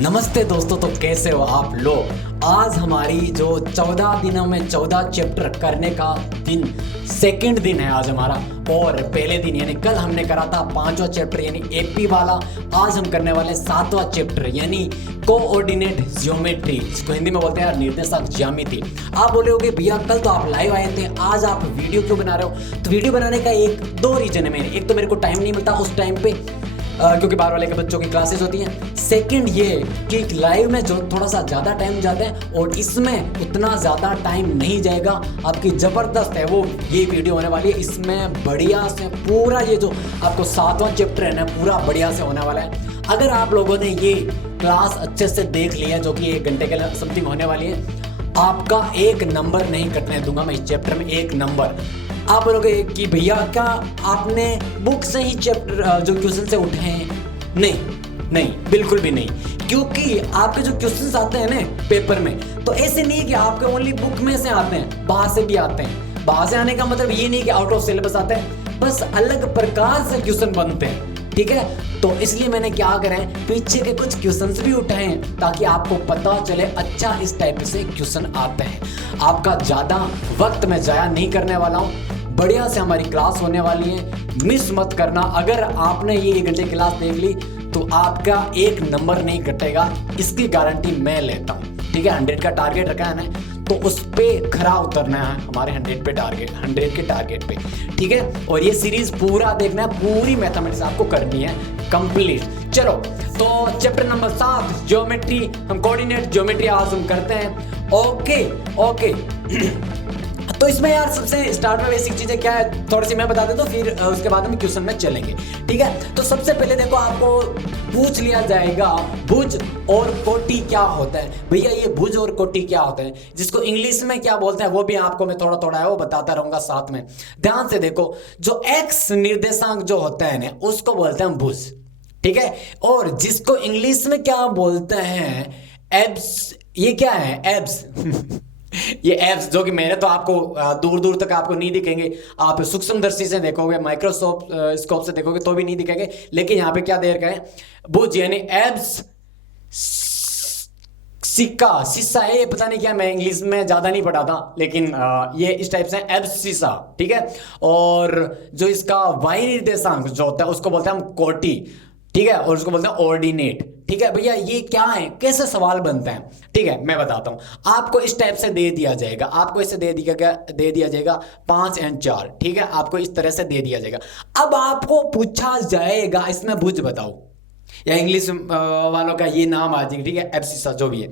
नमस्ते दोस्तों, तो कैसे हो आप लोग। आज हमारी जो 14 दिनों में 14 चैप्टर करने का दिन, सेकंड दिन है आज हमारा। और पहले दिन यानी कल हमने करा था 5वां चैप्टर यानी एपी वाला। आज हम करने वाले 7वां चैप्टर यानी कोऑर्डिनेट ज्योमेट्री, जिसको हिंदी में बोलते हैं निर्देशांक ज्यामिति। आप बोले होगे भैया कल तो आप लाइव आए थे, आज आप वीडियो क्यों बना रहे हो। तो वीडियो बनाने का दो रीजन है मेरे। एक तो मेरे को टाइम नहीं मिलता उस टाइम पे क्योंकि बाहर वाले के बच्चों की क्लासेस होती हैं। सेकंड ये कि लाइव में जो थोड़ा सा ज़्यादा टाइम जाता है और इसमें उतना ज़्यादा टाइम नहीं जाएगा। आपकी ज़बरदस्त है वो ये वीडियो होने वाली है। इसमें बढ़िया से पूरा ये जो आपको 7वां चैप्टर है ना, पूरा बढ़िया से होने वाला है। अगर आप लोगों ने ये क्लास अच्छे से देख लिया, जो कि 1 घंटे के समथिंग होने वाली है, आपका 1 नंबर नहीं कटने दूंगा मैं इस चैप्टर में, 1 नंबर। आप बोलोगे कि भैया क्या आपने बुक से ही चैप्टर जो क्वेश्चन से उठे हैं? नहीं, बिल्कुल भी नहीं। क्योंकि आपके जो क्वेश्चंस आते हैं ना पेपर में, तो ऐसे नहीं कि आपके ओनली बुक में से आते हैं, बाहर से भी आते हैं। बाहर से आने का मतलब ये नहीं कि आउट ऑफ सिलेबस आते हैं, बस अलग प्रकार से क्वेश्चन बनते हैं। ठीक है, तो इसलिए मैंने क्या करा है, पीछे के कुछ क्वेश्चंस भी उठाए हैं ताकि आपको पता चले अच्छा इस टाइप से क्वेश्चन आते हैं। आपका ज़्यादा वक्त मैं जाया नहीं करने वाला हूँ। बढ़िया से हमारी क्लास होने वाली है, मिस मत करना। अगर आपने ये 1 घंटे क्लास देख ली तो आपका 1 नंबर नहीं कटेगा, इसकी गारंटी मैं लेता हूँ। ठीक है, 100 का टारगेट रखा है ना, तो उस पे खरा उतरना है हमारे 100 के टारगेट पे। ठीक है, और ये सीरीज पूरा देखना है, पूरी मैथमेटिक्स आपको करनी है कंप्लीट। चलो, तो चैप्टर नंबर 7 ज्योमेट्री, हम कोऑर्डिनेट ज्योमेट्री आज हम करते हैं। ओके तो इसमें यार सबसे स्टार्ट में बेसिक चीजें क्या है थोड़ी सी मैं बता देता हूँ, फिर उसके बाद हम क्वेश्चन में चलेंगे। ठीक है, तो सबसे पहले देखो आपको पूछ लिया जाएगा भुज और कोटि क्या होता है। भैया ये भुज और कोटि क्या होता है, जिसको इंग्लिश में क्या बोलते हैं वो भी आपको मैं थोड़ा थोड़ा है वो बताता रहूंगा साथ में। ध्यान से देखो, जो एक्स निर्देशांक जो होता है ना उसको बोलते हैं भुज। ठीक है, और जिसको इंग्लिश में क्या बोलते हैं एब्स। ये क्या है एब्स ये एप्स जो कि मेरे तो आपको दूर दूर तक आपको नहीं दिखेंगे, आप सूक्ष्म दृष्टि से देखोगे, माइक्रोस्कोप स्कोप से देखोगे तो भी नहीं दिखेंगे। लेकिन यहाँ पे क्या दे रखा है, भुज यानी एब्स सिक्का सीसा है, पता नहीं क्या, मैं इंग्लिश में ज्यादा नहीं पढ़ा था, लेकिन ये इस टाइप से एब्स सीसा। ठीक है, और जो इसका वाई निर्देशांक जो होता है उसको बोलते हैं हम कोटि। ठीक है, और उसको बोलते हैं ऑर्डिनेट। ठीक है भैया, ये क्या है, कैसे सवाल बनता है। ठीक है, मैं बताता हूं आपको। इस टाइप से दे दिया जाएगा, आपको इसे दे दिया जाएगा 5 और 4। ठीक है, आपको इस तरह से दे दिया जाएगा। अब आपको पूछा जाएगा इसमें भुज बताओ, या इंग्लिश वालों का ये नाम आ जाएगा। ठीक है, एब्सिसा जो भी है,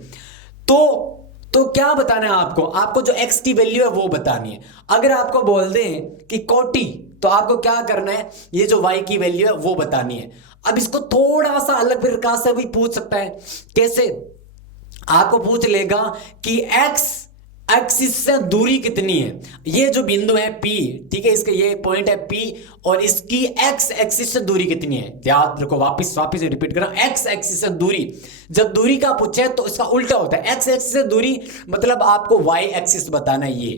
तो क्या बताना है आपको जो x की वैल्यू है वो बतानी है। अगर आपको बोल दें कि कोटि, तो आपको क्या करना है, ये जो y की वैल्यू है वो बतानी है। अब इसको थोड़ा सा अलग प्रकार से भी पूछ सकता है। कैसे, आपको पूछ लेगा कि x एक्सिस से दूरी कितनी है। ये जो बिंदु है P, ठीक है, इसका ये पॉइंट है P, और इसकी x एक्सिस से दूरी कितनी है। याद रखो, वापस रिपीट कर रहा हूं, x एक्सिस से दूरी। जब दूरी का पूछे तो इसका उल्टा होता है, x एक्सिस से दूरी मतलब आपको y एक्सिस बताना है ये।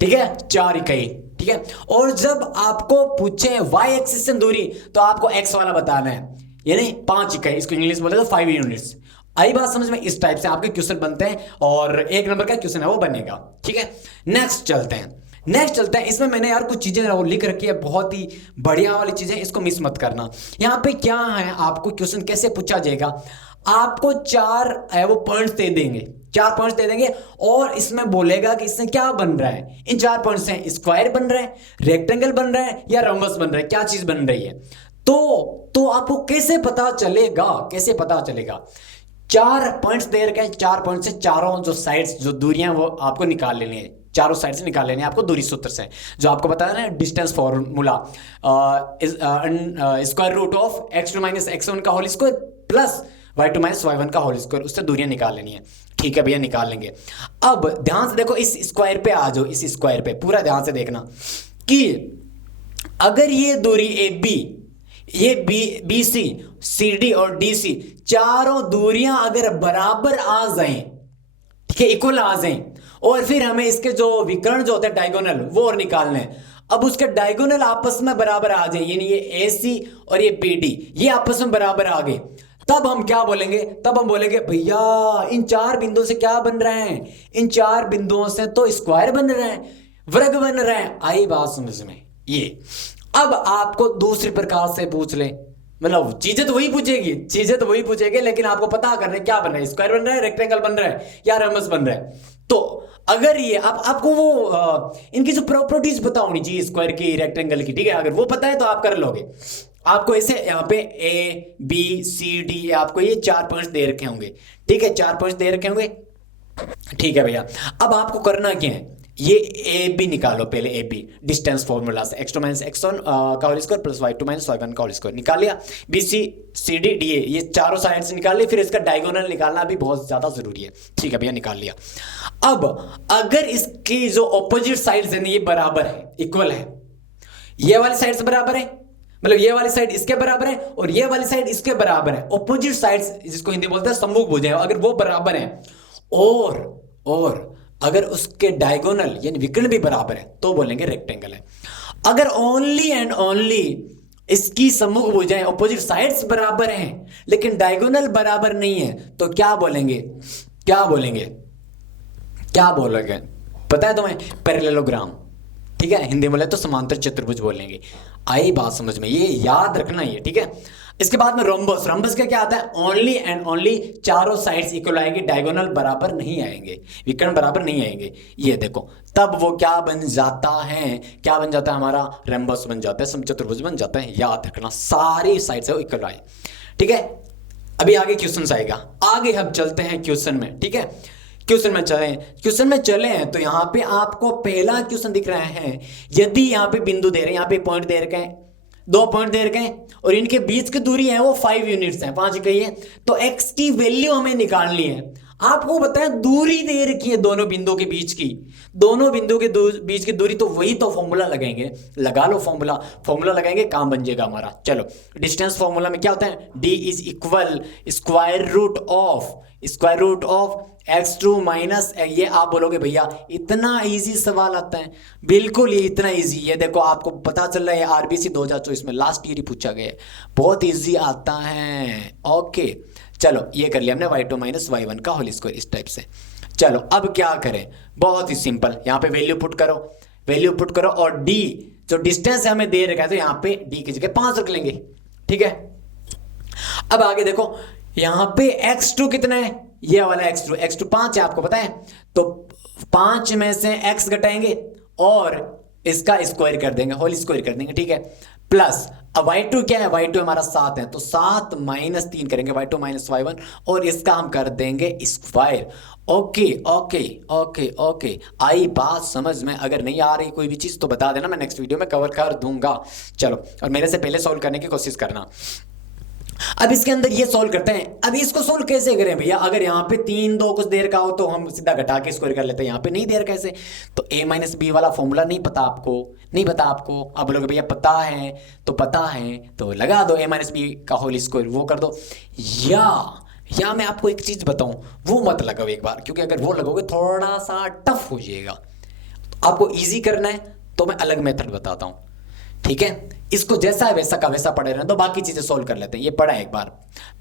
ठीक है, 4 इकाई। ठीक है, और जब आपको पूछे y एक्सिस से दूरी तो आपको x वाला बताना है, यानी 5 इकाई। इसको इंग्लिश बोले तो 5 यूनिट्स। आई बात समझ में। इस टाइप से आपके क्वेश्चन बनते हैं और 1 नंबर का क्वेश्चन है वो बनेगा। ठीक है, नेक्स्ट चलते हैं। इसमें मैंने यार कुछ चीजें लिख रखी है, बहुत ही बढ़िया वाली चीजें, इसको मिस मत करना। यहाँ पे क्या है, आपको क्वेश्चन कैसे पूछा जाएगा, आपको 4 वो पॉइंट्स दे देंगे, 4 पॉइंट्स दे देंगे, और इसमें बोलेगा कि इससे क्या बन रहा है। इन 4 पॉइंट्स से स्क्वायर बन रहा है, रेक्टेंगल बन रहा है, या रम्बस बन रहा है, क्या चीज बन रही है। तो आपको कैसे पता चलेगा। 4 पॉइंट्स दे रखे हैं, 4 पॉइंट से चारों जो साइड्स जो दूरियां वो आपको निकाल लेनी है, चारों साइड से निकाल लेनी है आपको दूरी सूत्र से, जो आपको पता है ना distance formula, square root of x2 - x1 का whole square plus y2 - y1 का होल स्क्वायर, उससे दूरियां निकाल लेनी है। ठीक है भैया, निकाल लेंगे। अब ध्यान से देखो, इस स्क्वायर पे आ जाओ, इस स्क्वायर पे पूरा ध्यान से देखना कि अगर ये दूरी AB, ये BC, CD और DC चारों दूरियां अगर बराबर आ जाएं, ठीक है, इक्वल आ जाएं, और फिर हमें इसके जो विकर्ण जो होते हैं डायगोनल वो और निकालने हैं। अब उसके डायगोनल आपस में बराबर आ जाए, यानी ये AC और ये BD ये आपस में बराबर आ गए, तब हम क्या बोलेंगे, तब हम बोलेंगे भैया इन चार बिंदुओं से क्या बन रहे हैं, इन चार बिंदुओं से तो स्क्वायर बन रहे हैं, वर्ग बन रहे हैं। आई बात समझ में? ये अब आपको दूसरी प्रकार से पूछ ले, मतलब चीजें तो वही पूछेगी, चीजें तो वही पूछेगी, लेकिन आपको पता करना है क्या बन रहा है, स्क्वायर बन रहा है, रेक्टेंगल बन रहा है या रम्बस बन रहा है। तो अगर ये आपको वो इनकी जो प्रॉपर्टीज पता होनी चाहिए, स्क्वायर की, रेक्टेंगल की, ठीक है, अगर वो पता है तो आप कर लोगे। आपको ऐसे यहाँ पे ए बी सी डी आपको ये 4 पॉइंट्स दे रखे होंगे, ठीक है, 4 पॉइंट्स दे रखे होंगे, ठीक है भैया। अब आपको करना क्या है, ये ए बी निकालो पहले, ए बी डिस्टेंस फॉर्मूला से x2 माइनस x1 का whole square plus y2 minus y1 का होल स्क्वायर निकाल लिया। B C C D D A ये चारों साइड से निकाल लिया, फिर इसका डायगोनल निकालना भी बहुत ज्यादा जरूरी है, ठीक है भैया, निकाल लिया। अब अगर इसकी जो ऑपोजिट साइड्स है ना ये बराबर है, इक्वल है, ये वाली साइड से बराबर है, मतलब ये वाली साइड इसके बराबर है और ये वाली साइड इसके बराबर है, ऑपोजिट साइड्स जिसको हिंदी बोलते हैं सम्मुख भुजाएं, अगर वो बराबर है और अगर उसके डायगोनल यानी विकर्ण भी बराबर है तो बोलेंगे रेक्टेंगल है। अगर ओनली एंड ओनली इसकी सम्मुख भुजाएं ऑपोजिट साइड्स बराबर हैं लेकिन डायगोनल बराबर नहीं है तो क्या बोलेंगे, क्या बोलेंगे, क्या बोलेंगे पता है तुम्हें? पैरेललोग्राम, ठीक है, हिंदी बोले तो समांतर चतुर्भुज बोलेंगे। आई बात समझ में? ये याद रखना ही है, ठीक है। इसके बाद में रोम्बस, रोम्बस का क्या आता है, ओनली एंड ओनली चारों साइड्स इक्वल आएंगे, डायगोनल बराबर नहीं आएंगे, विकर्ण बराबर नहीं आएंगे, ये देखो, तब वो क्या बन जाता है, क्या बन जाता है हमारा, रोम्बस बन जाता है, समचतुर्भुज बन जाता है। याद रखना सारी साइड से इक्वल आए, ठीक है। अभी आगे क्वेश्चन आएगा, आगे हम चलते हैं क्वेश्चन में, ठीक है। क्वेश्चन में चले हैं तो यहाँ पे आपको पहला क्वेश्चन दिख रहा है, यदि यहाँ पे बिंदु दे रहे हैं, यहाँ पे पॉइंट दे रखे हैं, 2 पॉइंट दे रखे हैं और इनके बीच की दूरी है वो 5 यूनिट्स है, 5 इकाई है, तो x की वैल्यू हमें निकालनी है। आपको बताया दूरी दे रखी है दोनों बिंदुओं के बीच की, दोनों बिंदुओं के बीच की दूरी, तो वही तो फॉर्मूला लगाएंगे, लगा लो फॉर्मूला लगाएंगे, काम बन जाएगा हमारा। चलो, डिस्टेंस फॉर्मूला में क्या होता है, d is equal square root of x2 minus, ये आप बोलोगे भैया इतना इजी सवाल आता है, बिल्कुल ये इतना इजी, ये देखो आपको पता चल रहा है आरबीसी 2024 में लास्ट ईयर ही पूछा गया है, बहुत इजी आता है। ओके चलो, ये कर लिया हमने y2 माइनस y1 का होल स्क्वायर इस टाइप से। चलो अब क्या करें, बहुत ही सिंपल, यहाँ पे वैल्यू पुट करो और d जो डिस्टेंस हमें दे रखा है तो यहाँ पे d की जगह 5 रख लेंगे, ठीक है। अब आगे देखो, यहाँ पे x2 कितना है, ये वाला x2 5 है, आपको पता है, तो 5 में से x घटाएंगे और इसका स्क्वायर कर देंगे, होल स्क्वायर कर देंगे, ठीक है, प्लस अब y2 क्या है, y2 हमारा 7 है, तो 7 माइनस 3 करेंगे, y2 माइनस y1 और इसका हम कर देंगे स्क्वायर। ओके, आई बात समझ में? अगर नहीं आ रही कोई भी चीज तो बता देना, मैं नेक्स्ट वीडियो में कवर कर दूंगा। चलो, और मेरे से पहले सॉल्व करने की कोशिश करना। अब इसके अंदर ये सॉल्व करते हैं। अब इसको सॉल्व कैसे करें भैया, अगर यहाँ पे 3 2 कुछ देर का हो तो हम सीधा घटा के स्क्वायर कर लेते हैं, यहाँ पे नहीं देर कैसे, तो a माइनस बी वाला फॉर्मूला नहीं पता आपको, अब लोग भैया पता है तो लगा दो a माइनस बी का होल स्क्वायर, वो कर दो। या मैं आपको एक चीज बताऊं, वो मत लगाओ एक बार, क्योंकि अगर वो लगोगे थोड़ा सा टफ हो जाएगा। आपको ईजी करना है तो मैं अलग मेथड बताता हूं, ठीक है। इसको जैसा है वैसा का वैसा पढ़े रहना, तो बाकी चीजें सोल्व कर लेते हैं। ये पढ़ा है एक बार,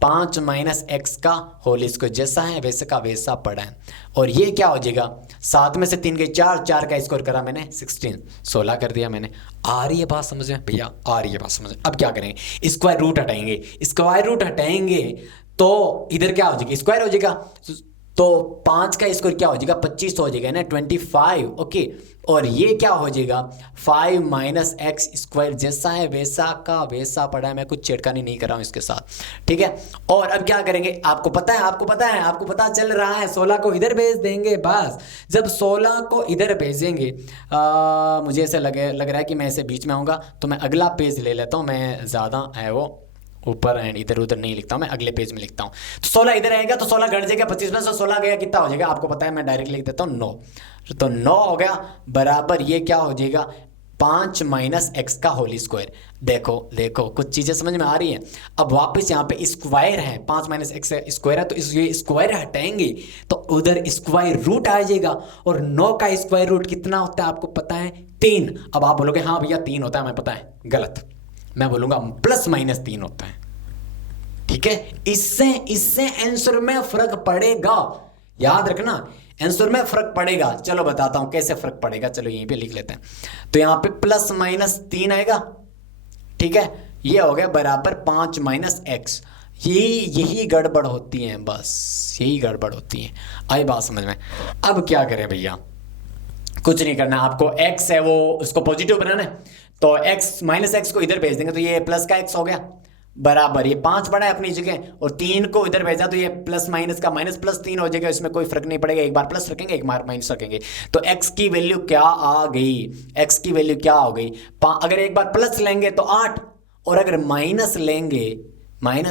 5 माइनस एक्स का होल स्क्वायर, जैसा है वैसे का वैसा पढ़ा है। और ये क्या हो जाएगा, 7 में से 3 गए 4, 4 का स्क्वायर करा मैंने 16 कर दिया मैंने। आ रही है बात समझ में भैया, आ रही है बात समझ में। अब क्या करेंगे, स्क्वायर रूट हटाएंगे तो इधर क्या हो जाएगा, स्क्वायर हो जाएगा, तो 5 का स्क्वायर क्या हो जाएगा, 25 हो जाएगा ना, 25। ओके, और ये क्या हो जाएगा, 5 माइनस एक्स स्क्वायर, जैसा है वैसा का वैसा पड़ा है, मैं कुछ छेड़खानी नहीं कर रहा हूं इसके साथ, ठीक है। और अब क्या करेंगे, आपको पता चल रहा है, 16 को इधर भेज देंगे बस। जब 16 को इधर भेजेंगे, मुझे ऐसा लग रहा है कि मैं ऐसे बीच में आऊँगा, तो मैं अगला पेज ले लेता हूँ, मैं ज़्यादा है वो ऊपर एंड इधर उधर नहीं लिखता हूँ, मैं अगले पेज में लिखता हूँ। तो 16 इधर आएगा तो 16 घट जाएगा, 25 में से 16 गया कितना हो जाएगा, आपको पता है, मैं डायरेक्ट लिख देता हूँ 9। तो 9 हो गया बराबर, ये क्या हो जाएगा, 5 माइनस एक्स का होल स्क्वायर। देखो कुछ चीजें समझ में आ रही हैं। अब वापस यहाँ पे स्क्वायर है, 5 माइनस एक्स स्क्वायर है, तो ये स्क्वायर हटाएंगे तो उधर स्क्वायर रूट आ जाएगा। और 9 का स्क्वायर रूट कितना होता है आपको पता है, 3। अब आप बोलोगे हाँ भैया 3 होता है, मैं पता है गलत, मैं बोलूंगा प्लस माइनस 3 होता है, ठीक है, इससे इससे आंसर में फर्क पड़ेगा, याद रखना आंसर में फर्क पड़ेगा। चलो बताता हूं कैसे फर्क पड़ेगा, चलो यहीं पे लिख लेते हैं। तो यहां पे प्लस माइनस 3 आएगा, ठीक है, ये हो गया बराबर 5 माइनस एक्स। यही गड़बड़ होती है, बस यही गड़बड़ होती है। आई बात समझ में? अब क्या करें भैया, कुछ नहीं करना आपको, x है वो उसको पॉजिटिव बनाना है, तो x माइनस एक्स को इधर भेज देंगे तो ये प्लस का x हो गया, बराबर ये 5 पड़ा है अपनी जगह, और 3 को इधर भेजा तो ये प्लस माइनस का माइनस प्लस 3 हो जाएगा, इसमें कोई फर्क नहीं पड़ेगा, एक बार प्लस रखेंगे एक बार माइनस रखेंगे। तो x की वैल्यू क्या आ गई, x की वैल्यू क्या हो गई, अगर एक बार प्लस लेंगे तो 8, और अगर माइनस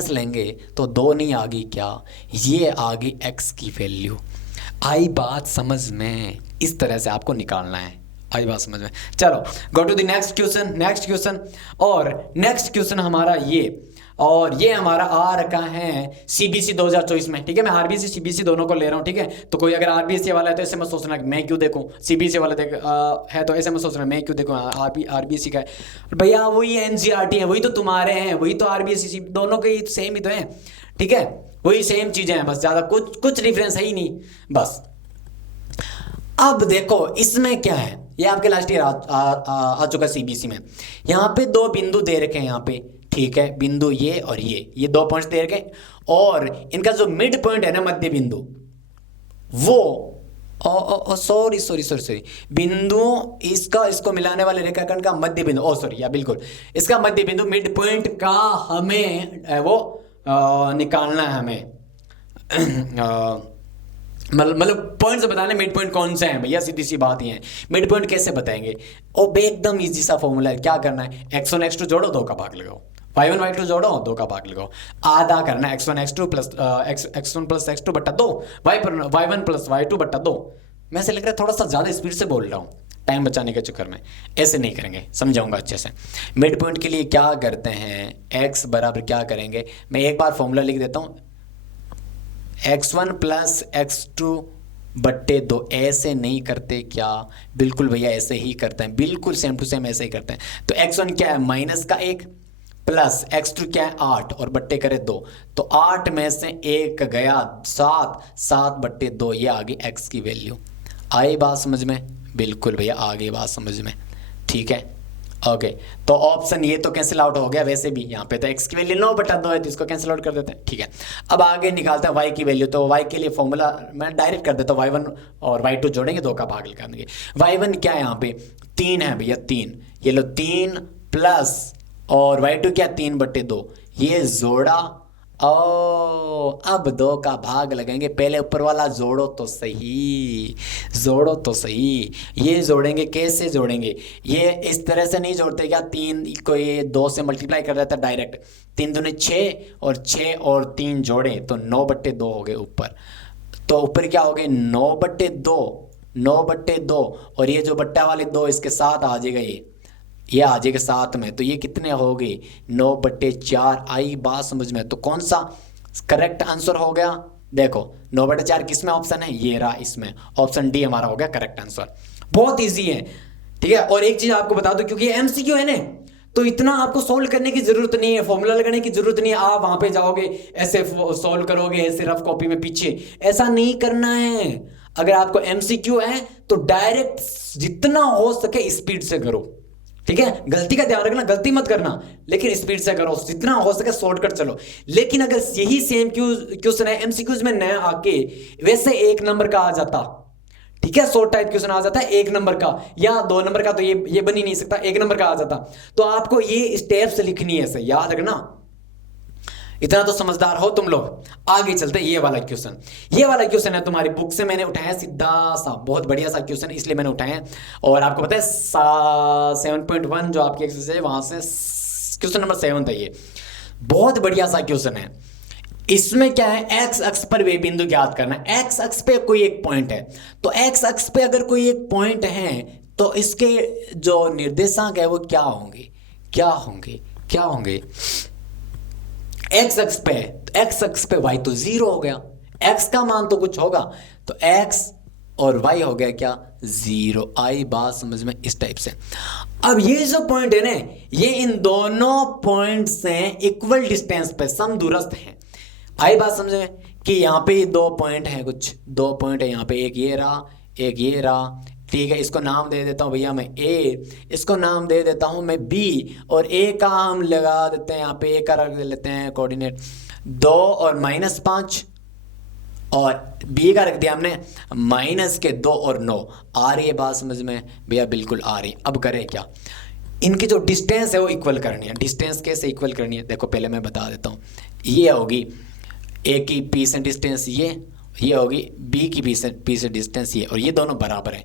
लेंगे तो 2 नहीं आ गई क्या, ये आ गई x की वैल्यू। आई बात समझ में? इस तरह से आपको निकालना है, आई बात समझ में? चलो go to the next question. और नेक्स्ट क्वेश्चन हमारा ये, और ये हमारा आ रखा है सीबीएसई 2024 में, ठीक है, मैं आरबीएसई सीबीएसई दोनों को ले रहा हूँ, ठीक है। तो कोई अगर आरबीएसई वाला है तो ऐसे मत सोचना मैं क्यों देखूँ, सीबीएसई वाला है तो ऐसे मत सोचना मैं क्यों देखूँ, आरबीएसई का है भैया, वही एनसीईआरटी है, वही तो तुम्हारे हैं, वही तो आरबीएसई, दोनों के सेम ही तो है, ठीक है, वही सेम चीजें हैं, बस ज्यादा कुछ डिफरेंस है ही नहीं बस। अब देखो इसमें क्या है, ये आपके लास्ट ईयर आ चुका सीबीएसई में। यहाँ पे 2 बिंदु दे रखे हैं यहाँ पे, ठीक है, बिंदु ये और ये 2 पॉइंट्स दे रखे, और इनका जो मिड पॉइंट है ना, मध्य बिंदु, वो सॉरी बिंदुओं इसको मिलाने वाले रेखाखंड का मध्य बिंदु, या बिल्कुल इसका मध्य बिंदु मिड पॉइंट का हमें वो निकालना है हमें, मतलब पॉइंट्स बताने मिड पॉइंट कौन से हैं भैया, सीधी सी बात ही है। मिड पॉइंट कैसे बताएंगे, ओ एकदम इजी सा फॉर्मूला है, क्या करना है, x1 x2 जोड़ो 2 का भाग लगाओ, y1 y2 जोड़ो 2 का भाग लगाओ, आधा करना है x1 x2 plus x1 plus x2 बट्टा 2, y1 प्लस y2 बट्टा 2। मैं ऐसे लग रहा है थोड़ा सा ज़्यादा स्पीड से बोल रहा हूँ टाइम बचाने के चक्कर में, ऐसे नहीं करेंगे, समझाऊंगा अच्छे से। मिड पॉइंट के लिए क्या करते हैं, x बराबर क्या करेंगे, मैं एक बार फॉर्मूला लिख देता हूँ, x1 प्लस x2 बट्टे 2, ऐसे नहीं करते क्या, बिल्कुल भैया ऐसे ही करते हैं, बिल्कुल सेम टू सेम ऐसे ही करते हैं। तो x1 क्या है, माइनस का 1, प्लस x2 क्या है 8, और बट्टे करे 2, तो 8 में से 1 गया 7 बट्टे 2, ये आ गई x की वैल्यू। आई बात समझ में? बिल्कुल भैया आ गई बात समझ में, ठीक है, ओके। तो ऑप्शन ये तो कैंसिल आउट हो गया, वैसे भी यहाँ पे तो x की वैल्यू 9 बटा 2 है, तो इसको कैंसिल आउट कर देते हैं, ठीक है। अब आगे निकालते हैं y की वैल्यू, तो y के लिए फॉर्मूला मैं डायरेक्ट कर देता हूँ, y1 और y2 जोड़ेंगे, 2 का भाग निकालेंगे। y1 क्या है यहाँ पे 3 है भैया, 3, ये लो 3 प्लस, और y2 क्या 3 बटे 2, ये जोड़ा, अब 2 का भाग लगाएंगे, पहले ऊपर वाला जोड़ो तो सही, ये जोड़ेंगे, कैसे जोड़ेंगे, ये इस तरह से नहीं जोड़ते क्या, 3 को ये 2 से मल्टीप्लाई कर देता डायरेक्ट, 3 दूनी 6 और 6 और 3 जोड़े तो 9 बट्टे 2 हो गए ऊपर, तो ऊपर क्या हो गए 9 बट्टे 2, और ये जो बट्टा वाले 2 इसके साथ आ जाएगा, ये आ जाएगा साथ में, तो ये कितने हो गए 9 बट्टे 4। आई बात समझ में? तो कौन सा करेक्ट आंसर हो गया, देखो 9 बट्टे 4 किस में ऑप्शन है, ये रहा, इसमें ऑप्शन डी हमारा हो गया करेक्ट आंसर। बहुत इजी है, ठीक है। और एक चीज आपको बता दो, क्योंकि एमसीक्यू है ना, तो इतना आपको सोल्व करने की जरूरत नहीं है, फॉर्मूला लगाने की जरूरत नहीं है, आप वहां पे जाओगे ऐसे सोल्व करोगे, ऐसे रफ कॉपी में पीछे, ऐसा नहीं करना है। अगर आपको एमसीक्यू है तो डायरेक्ट जितना हो सके स्पीड से करो, ठीक है, गलती का ध्यान रखना, गलती मत करना, लेकिन स्पीड से करो, जितना हो सके शॉर्टकट चलो। लेकिन अगर यही सेम क्वेश्चन है एमसीक्यूज में नया आके वैसे 1 नंबर का आ जाता, ठीक है, शॉर्ट टाइप क्वेश्चन आ जाता है 1 नंबर का या 2 नंबर का, तो ये बन ही नहीं सकता, 1 नंबर का आ जाता, तो आपको ये स्टेप्स लिखनी है, ऐसे याद रखना, इतना तो समझदार हो तुम लोग। आगे चलते हैं, ये वाला क्वेश्चन है तुम्हारी बुक से मैंने उठाया, सीधा सा बहुत बढ़िया सा क्वेश्चन, इसलिए मैंने उठाया, और आपको पता है 7.1 जो आपकी एक्सरसाइज है वहां से क्वेश्चन नंबर 7 था, ये बहुत बढ़िया सा क्वेश्चन है। इसमें क्या है, एक्स अक्ष पर वे बिंदु ज्ञात करना है। एक्स अक्ष पे कोई एक पॉइंट है, तो एक्स अक्ष पे अगर कोई एक पॉइंट है तो इसके जो निर्देशांक है वो क्या होंगे एक्स अक्ष पे y तो 0 हो गया, x का मान तो कुछ होगा, तो x और y हो गया क्या 0। आई बात समझ में इस टाइप से। अब ये जो पॉइंट है ना, ये इन दोनों पॉइंट से इक्वल डिस्टेंस पे समदूरस्थ हैं। आई बात समझ में कि यहाँ पे दो पॉइंट हैं, कुछ दो पॉइंट है यहाँ पे, एक ये रहा एक ये रहा, ठीक है। इसको नाम दे देता हूँ भैया मैं ए, इसको नाम दे देता हूँ मैं बी, और ए का हम लगा देते हैं यहाँ पे, ए का रख लेते हैं कोऑर्डिनेट 2 और -5, और बी का रख दिया हमने -2 और 9। आ रही है बात समझ में भैया? बिल्कुल आ रही है। अब करें क्या, इनकी जो डिस्टेंस है वो इक्वल करनी है। डिस्टेंस कैसे इक्वल करनी है देखो, पहले मैं बता देता हूँ। ये होगी ए की पी से डिस्टेंस ये होगी बी की पी से डिस्टेंस ये, और ये दोनों बराबर है।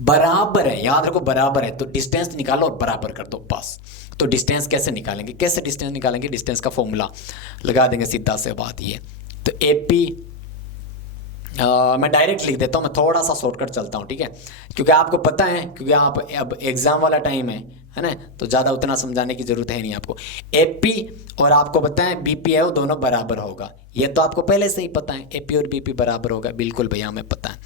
बराबर है, याद रखो बराबर है, तो डिस्टेंस निकालो और बराबर कर दो बस। तो डिस्टेंस कैसे निकालेंगे, कैसे डिस्टेंस निकालेंगे? डिस्टेंस का फॉर्मूला लगा देंगे, सीधा से बात ये। तो ए पी मैं डायरेक्ट लिख देता हूँ, मैं थोड़ा सा शॉर्टकट चलता हूँ, ठीक है, क्योंकि आपको पता है, क्योंकि आप अब एग्जाम वाला टाइम है ना, तो ज़्यादा उतना समझाने की ज़रूरत है नहीं आपको। एपी और आपको पता है बीपी है, वो दोनों बराबर होगा, ये तो आपको पहले से ही पता है, एपी और बीपी बराबर होगा, बिल्कुल भैया हमें पता है।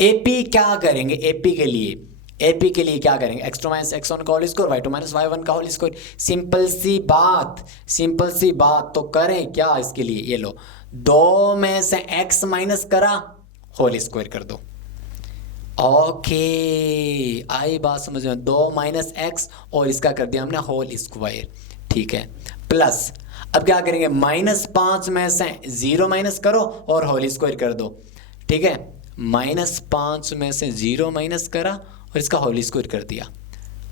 एपी क्या करेंगे, एपी के लिए क्या करेंगे, x2 - x1 का होल स्क्वायर, y2 - y1 का होल स्क्वायर। सिंपल सी बात। तो करें क्या इसके लिए, ये लो 2 में से x माइनस करा, होल स्क्वायर कर दो। ओके, आई बात समझ में? 2 - x और इसका कर दिया हमने होल स्क्वायर, ठीक है, प्लस अब क्या करेंगे, -5 में से 0 माइनस करो और होल स्क्वायर कर दो, ठीक है। -5 में से 0 माइनस करा और इसका होल स्क्वायर कर दिया।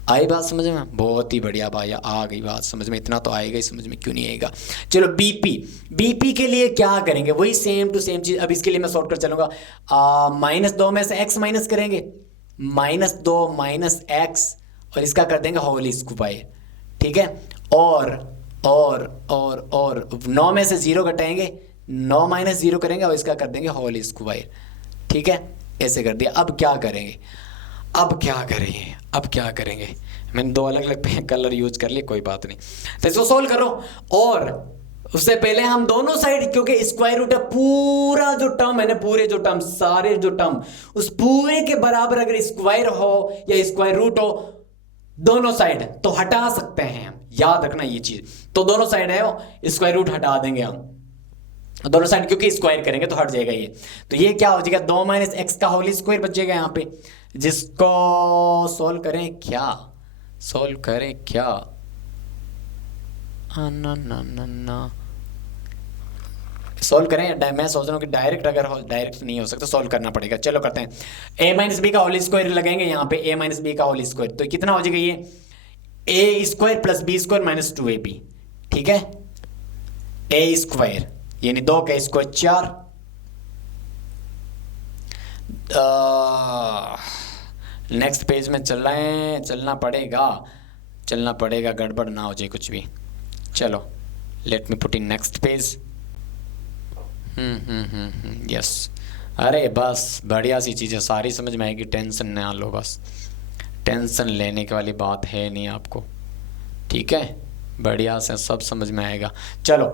आई बात समझ में? बहुत ही बढ़िया भाई, आ गई बात समझ में, इतना तो आएगा ही समझ में, क्यों नहीं आएगा। चलो बीपी के लिए क्या करेंगे, वही सेम टू सेम चीज। अब इसके लिए मैं शॉर्टकट चलूंगा, -2 में से x माइनस करेंगे, -2 - x और इसका कर देंगे होल स्क्वायर, ठीक है। और 9 में से 0 घटाएंगे, 9 - 0 करेंगे और इसका कर देंगे होल स्क्वायर, ठीक है, ऐसे कर दिया। अब क्या करेंगे, मैंने 2 अलग-अलग कलर यूज कर लिए, कोई बात नहीं। तो इसको सोल्व करो, और उससे पहले हम दोनों साइड, क्योंकि स्क्वायर रूट है, पूरा जो टर्म है ना, पूरे जो टर्म, सारे जो टर्म, उस पूरे के बराबर अगर स्क्वायर हो या स्क्वायर रूट हो दोनों साइड, तो हटा सकते हैं हम, याद रखना ये चीज। तो दोनों साइड है, स्क्वायर रूट हटा देंगे हम दोनों साइड, क्योंकि स्क्वायर करेंगे तो हट जाएगा ये। तो ये क्या हो जाएगा, 2 - x का होल स्क्वायर बचेगा यहाँ पे, जिसको सोल्व करें क्या, सोल्व करें। मैं सोच रहा हूँ कि डायरेक्ट, अगर डायरेक्ट नहीं हो सकता सोल्व करना पड़ेगा। चलो करते हैं, a - b का होल स्क्वायर लगेंगे यहाँ पे, a - b का होल स्क्वायर, तो कितना हो जाएगा ये, a² + b² - 2ab, ठीक है। a² यानी 2 का स्क्वायर 4, नेक्स्ट पेज में चलना पड़ेगा, गड़बड़ ना हो जाए कुछ भी। चलो let me put in next page. Yes, अरे बस बढ़िया सी चीज़ें सारी समझ में आएगी, टेंशन ना लो, बस टेंशन लेने की वाली बात है नहीं आपको, ठीक है, बढ़िया से सब समझ में आएगा। चलो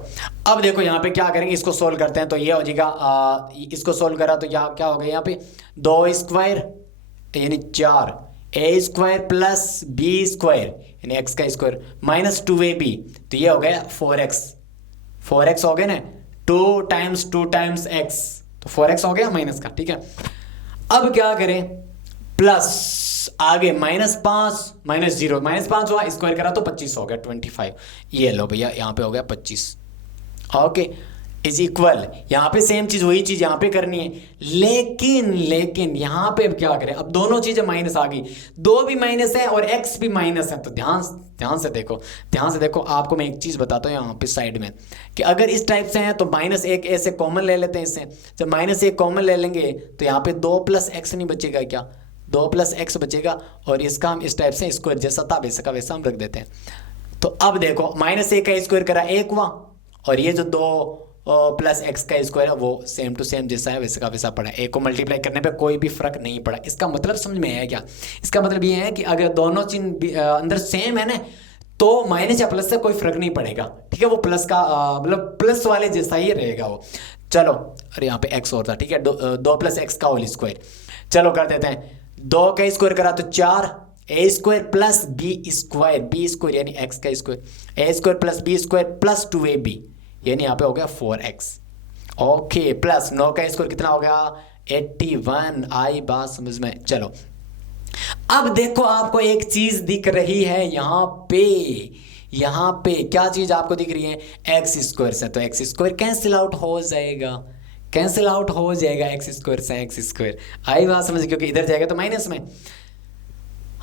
अब देखो यहाँ पे क्या करेंगे, इसको सोल्व करते हैं। तो ये हो जाएगा, इसको सोल्व करा तो क्या हो गया यहाँ पे, 2² यानी 4, a² + b² यानी x का स्क्वायर - 2ab, तो ये हो गया 4x हो गया ना, 2 × 2 × x, तो 4x हो गया माइनस का, ठीक है। अब क्या करें, प्लस आगे -5 - 0, -5 हुआ, स्क्वायर करा तो 25 हो गया, 25। ये लो भैया, यहाँ पे हो गया 25, ओके, इज इक्वल। यहाँ पे सेम चीज, वही चीज यहाँ पे करनी है, लेकिन यहाँ पे अब क्या करें, अब दोनों चीजें माइनस आ गई, 2 भी माइनस है और x भी माइनस है। तो ध्यान से देखो, आपको मैं एक चीज बताता हूँ यहाँ पे साइड में, कि अगर इस टाइप से है तो -1 ऐसे कॉमन ले लेते हैं इससे। जब -1 कॉमन ले लेंगे तो यहाँ पे 2 + x नहीं बचेगा क्या, 2 + x बचेगा, और इसका हम इस टाइप से स्क्वायर जैसा था वैसा हम रख देते हैं। तो अब देखो, -1 का स्क्वायर करा 1 हुआ, और ये जो 2 + x का स्क्वायर है वो सेम टू सेम जैसा है वैसे का वैसा पड़ा। एक को मल्टीप्लाई करने पे कोई भी फर्क नहीं पड़ा। इसका मतलब समझ में आया क्या, इसका मतलब ये है कि अगर दोनों चिन्ह अंदर सेम है ना, तो माइनस या प्लस से कोई फर्क नहीं पड़ेगा, ठीक है, वो प्लस का मतलब प्लस वाले जैसा ही रहेगा वो। चलो, अरे यहाँ पे x और था, ठीक है, 2 प्लस एक्स का होल स्क्वायर। चलो कर देते हैं, 2 का स्क्वायर करा तो 4 A square plus B square यानी x का square, A square plus B square plus 2ab यानी यहाँ पे हो गया 4x। ओके, प्लस 9 का स्क्वायर कितना हो गया 81। आई बात समझ में? चलो अब देखो आपको एक चीज दिख रही है यहाँ पे क्या चीज आपको दिख रही है, एक्स स्क्वायर से, तो एक्स स्क्वायर कैंसिल आउट हो जाएगा, एक्स स्क्वायर से एक्स स्क्वायर। आई बात समझ? क्योंकि इधर जाएगा तो माइनस में।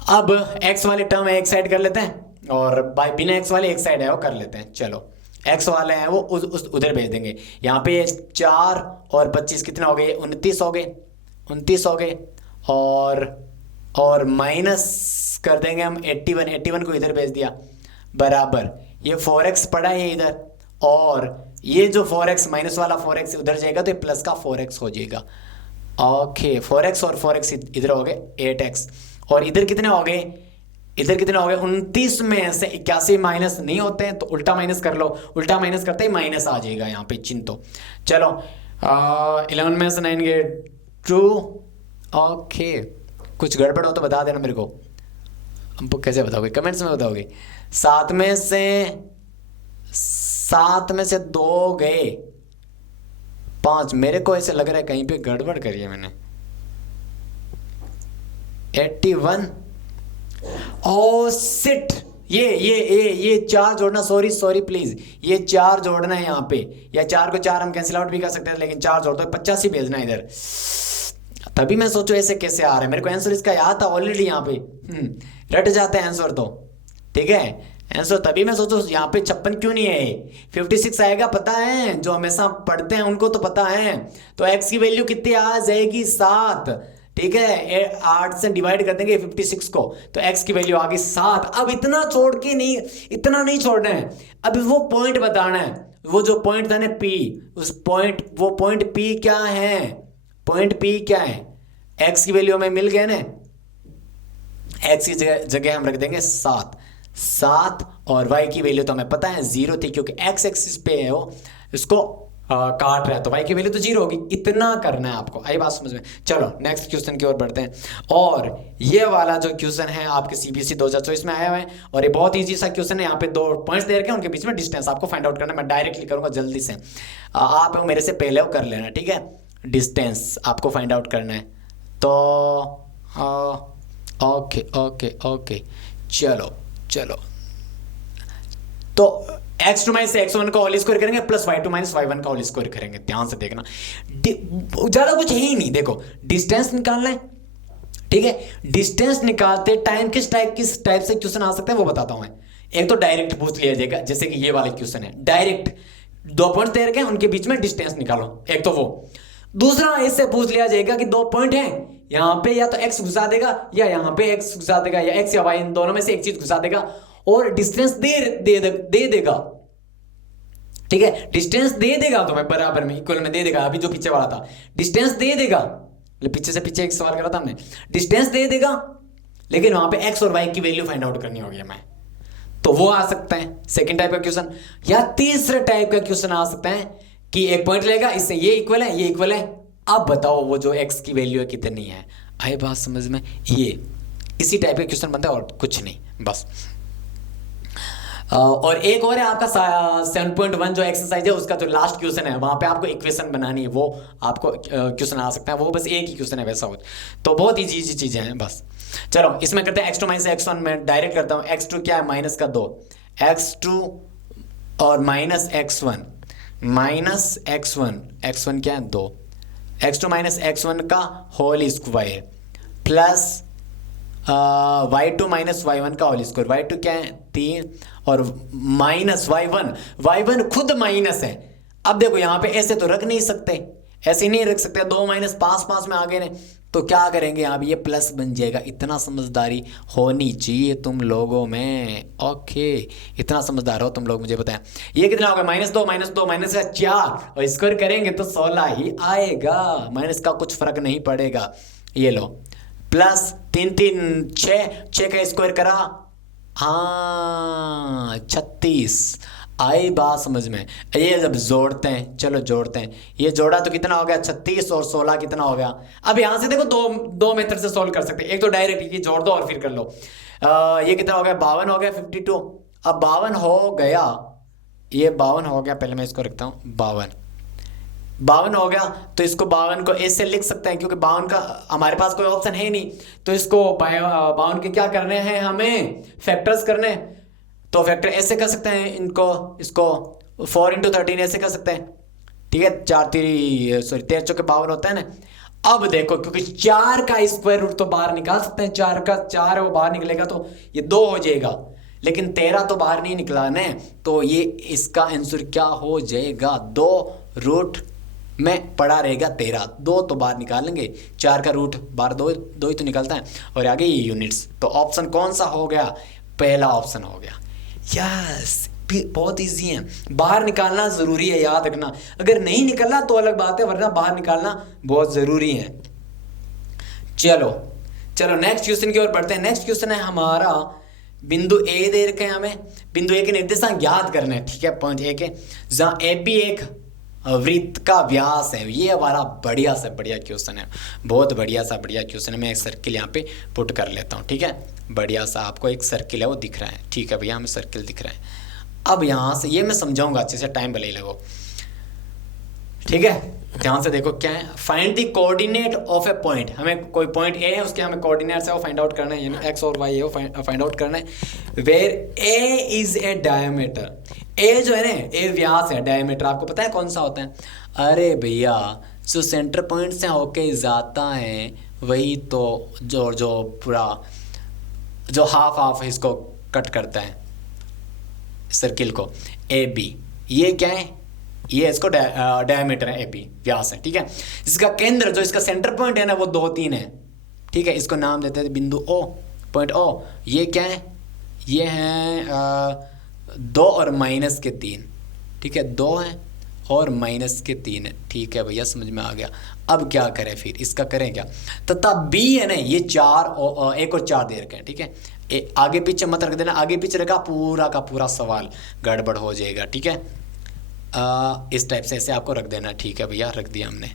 अब एक्स वाले टर्म एक साइड कर लेते हैं और बाय बिना एक्स वाले एक साइड है वो कर लेते हैं। चलो एक्स वाले हैं वो उधर भेज देंगे। यहाँ पे 4 और 25 कितना हो गए, 29 हो गए और माइनस कर देंगे हम 81 को इधर भेज दिया, बराबर ये 4x पड़ा है इधर, और ये जो 4x माइनस वाला 4x उधर जाएगा तो ये प्लस का 4x हो जाएगा। ओके, 4x और 4x इधर हो गए 8x, और इधर कितने हो गए 29 में से 81 माइनस नहीं होते हैं तो उल्टा माइनस कर लो, उल्टा माइनस करते ही माइनस आ जाएगा यहाँ पे चिन्ह। तो चलो 11 में से 9 गए 2। ओके, कुछ गड़बड़ हो तो बता देना मेरे को। हमको कैसे बताओगे, कमेंट्स में बताओगे। 7 में से 2 गए 5। मेरे को ऐसे लग रहा है कहीं पे गड़बड़ करी है मैंने। 81। ओ सिट, ये 4 जोड़ना, सॉरी प्लीज, ये 4 जोड़ना है यहाँ पे, या 4 को 4 हम कैंसिल आउट भी कर सकते हैं, लेकिन 4 जोड़ दो, 85 भेजना है इधर। तभी मैं सोचो ऐसे कैसे आ रहा है, मेरे को आंसर इसका याद था ऑलरेडी। यहाँ पे रट जाते हैं आंसर तो, ठीक है आंसर। तभी मैं सोचो यहाँ पे 56 क्यों नहीं है, 56 आएगा, पता है, जो हमेशा पढ़ते हैं उनको तो पता है। तो x की वैल्यू कितनी आ जाएगी 7, ठीक है, 8 से डिवाइड कर देंगे 56 को, तो x की वैल्यू आ गई 7। अब इतना छोड़ के नहीं, इतना नहीं छोड़ना है, अब वो पॉइंट बताना है, वो जो पॉइंट था ना p, वो पॉइंट p क्या है, x की वैल्यू हमें मिल गया ना, x की जगह हम रख देंगे 7 और y की वैल्यू तो हमें पता है 0 थी, क्योंकि x एक्सिस पे है वो, इसको काट रहा है, तो y की वैल्यू तो 0 होगी। इतना करना है आपको, आई बात समझ में? चलो नेक्स्ट क्वेश्चन की ओर बढ़ते हैं। और ये वाला जो क्वेश्चन है आपके CBSE 2024 में आया हुआ है, और ये बहुत ईजी सा क्वेश्चन है। यहाँ पे 2 पॉइंट्स दे रखे हैं, उनके बीच में डिस्टेंस आपको फाइंड आउट करना है। मैं डायरेक्टली करूंगा जल्दी से, आप मेरे से पहले वो कर लेना, ठीक है। डिस्टेंस आपको फाइंड आउट करना है, तो ओके चलो तो x2 माइनस x1 का होल स्क्वायर करेंगे प्लस y2 माइनस y1 का होल स्क्वायर करेंगे। ध्यान से देखना, ज्यादा कुछ है ही नहीं। देखो डिस्टेंस निकालना है, ठीक है, डिस्टेंस निकालते टाइम किस टाइप से क्वेश्चन आ सकता है वो बताता हूं मैं। एक तो डायरेक्ट पूछ लिया जाएगा, जैसे कि ये वाला क्वेश्चन है, डायरेक्ट 2 पॉइंट दे रखे हैं, उनके बीच में डिस्टेंस निकालो, एक तो वो। दूसरा इससे पूछ लिया जाएगा कि 2 पॉइंट हैं, यहाँ पे या तो x घुसा देगा या यहाँ पे x घुसा देगा, या x या y, इन दोनों में से एक चीज घुसा देगा और डिस्टेंस दे देगा, ठीक है, डिस्टेंस दे देगा तो मैं बराबर में इक्वल में दे देगा। अभी जो पीछे वाला था डिस्टेंस दे देगा, पीछे से पीछे एक सवाल करा था हमने, डिस्टेंस दे देगा, लेकिन वहां पे x और y की वैल्यू फाइंड आउट करनी होगी हमें, तो वो आ सकता है सेकंड टाइप का क्वेश्चन। या तीसरे टाइप का क्वेश्चन आ सकता है कि एक पॉइंट लेगा, इससे ये इक्वल है, ये इक्वल है, अब बताओ वो जो x की वैल्यू है कितनी है। आई बात समझ में? ये इसी टाइप का क्वेश्चन बनता है और कुछ नहीं, बस। और एक और है आपका 7.1 जो एक्सरसाइज है, उसका जो लास्ट क्वेश्चन है, वहां पे आपको इक्वेशन बनानी है, वो आपको क्वेश्चन आ सकता है, वो बस एक ही क्वेश्चन है वैसा हो, तो बहुत इजी चीजें हैं बस। चलो इसमें करते हैं x2 माइनस x1 में डायरेक्ट करता हूँ। x2 क्या है, माइनस का 2, x2 और माइनस x1 क्या है 2, x2 माइनस x1 का whole square plus y2 minus y1 का होल स्क्वायर। y2 क्या है 3 और माइनस y1 खुद माइनस है। अब देखो यहाँ पे ऐसे तो रख नहीं सकते, ऐसे नहीं रख सकते, 2 माइनस 5 में आ गए, तो क्या करेंगे यहाँ पे ये प्लस बन जाएगा। इतना समझदारी होनी चाहिए तुम लोगों में, ओके, इतना समझदार हो तुम लोग, मुझे बताएं। ये कितना होगा, -2 माइनस का 4 और स्क्वायर करेंगे तो 16 ही आएगा, माइनस का कुछ फर्क नहीं पड़ेगा। ये लो प्लस 3 6 का स्क्वायर करा, हाँ 36। आई बात समझ में। ये जब जोड़ते हैं, चलो जोड़ते हैं, ये जोड़ा तो कितना हो गया 36 और 16 कितना हो गया। अब यहाँ से देखो दो दो मेथड से सोल्व कर सकते हैं। एक तो डायरेक्ट ये जोड़ दो और फिर कर लो। ये कितना हो गया 52 हो गया 52। अब 52 हो गया, ये 52 हो गया, पहले मैं इसको रखता हूँ 52 हो गया। तो इसको 52 को ऐसे लिख सकते हैं क्योंकि 52 का हमारे पास कोई ऑप्शन है नहीं, तो इसको 52 के क्या करने हैं, हमें फैक्टर्स करने हैं। तो फैक्टर ऐसे कर सकते हैं इनको, इसको 4 × 13 ऐसे कर सकते हैं, ठीक है। 13 चौके 52 होता है ना। अब देखो क्योंकि 4 का स्क्वायर रूट तो बाहर निकाल सकते हैं, 4 का 4 है वो बाहर निकलेगा तो ये 2 हो जाएगा, लेकिन 13 तो बाहर नहीं निकला ना, तो ये इसका आंसर क्या हो जाएगा, 2 रूट में पड़ा रहेगा 13, 2 तो बाहर निकालेंगे, 4 का रूट बाहर 2 ही तो निकलता है, और आगे ये यूनिट्स। तो ऑप्शन कौन सा हो गया, पहला ऑप्शन हो गया। यस, बहुत इजी है, बाहर निकालना जरूरी है, याद रखना। अगर नहीं निकलना तो अलग बात है, वरना बाहर निकालना बहुत जरूरी है। चलो चलो नेक्स्ट क्वेश्चन की ओर बढ़ते हैं। नेक्स्ट क्वेश्चन है हमारा, बिंदु ए दे रखे हैं हमें, बिंदु ए के निर्देशांक ज्ञात करने हैं, ठीक है। पॉइंट ए के जहां ए बी एक वृत्त का व्यास है। ये हमारा बढ़िया से बढ़िया क्वेश्चन है, बहुत बढ़िया सा बढ़िया क्वेश्चन है। मैं एक सर्किल यहाँ पे पुट कर लेता हूँ, ठीक है। बढ़िया सा आपको एक सर्किल है वो दिख रहा है, ठीक है भैया, हमें सर्किल दिख रहा है। अब यहाँ से ये मैं समझाऊंगा अच्छे से, टाइम भले ही लगो, ठीक है। ध्यान से देखो क्या है, find the coordinate of A point. हमें कोई पॉइंट ए है, उसके हमें कोऑर्डिनेट्स है वो फाइंड आउट करना है, यानी एक्स और वाई है वो फाइंड आउट करना है। Where A is a diameter, A जो है ना, ए व्यास है, डायमीटर आपको पता है कौन सा होता है। अरे भैया जो सेंटर पॉइंट से होके जाता है वही तो जो पूरा जो हाफ इसको कट करता है सर्किल को, ए बी। ये क्या है, ये इसको डायमीटर है, ए बी व्यास है, ठीक है। इसका केंद्र जो इसका सेंटर पॉइंट है ना वो 2, 3 है, ठीक है। इसको नाम देते हैं बिंदु ओ, पॉइंट ओ। ये क्या है, ये है 2 और -3, ठीक है। 2 है और -3 है, ठीक है भैया, समझ में आ गया। अब क्या करें फिर, इसका करें क्या, तथा बी है ना, ये 1 और 4 दे रखे हैं, ठीक है। आगे पीछे मत रख देना, आगे पीछे रखा पूरा का पूरा सवाल गड़बड़ हो जाएगा, ठीक है। इस टाइप से ऐसे आपको रख देना, ठीक है भैया, रख दिया हमने।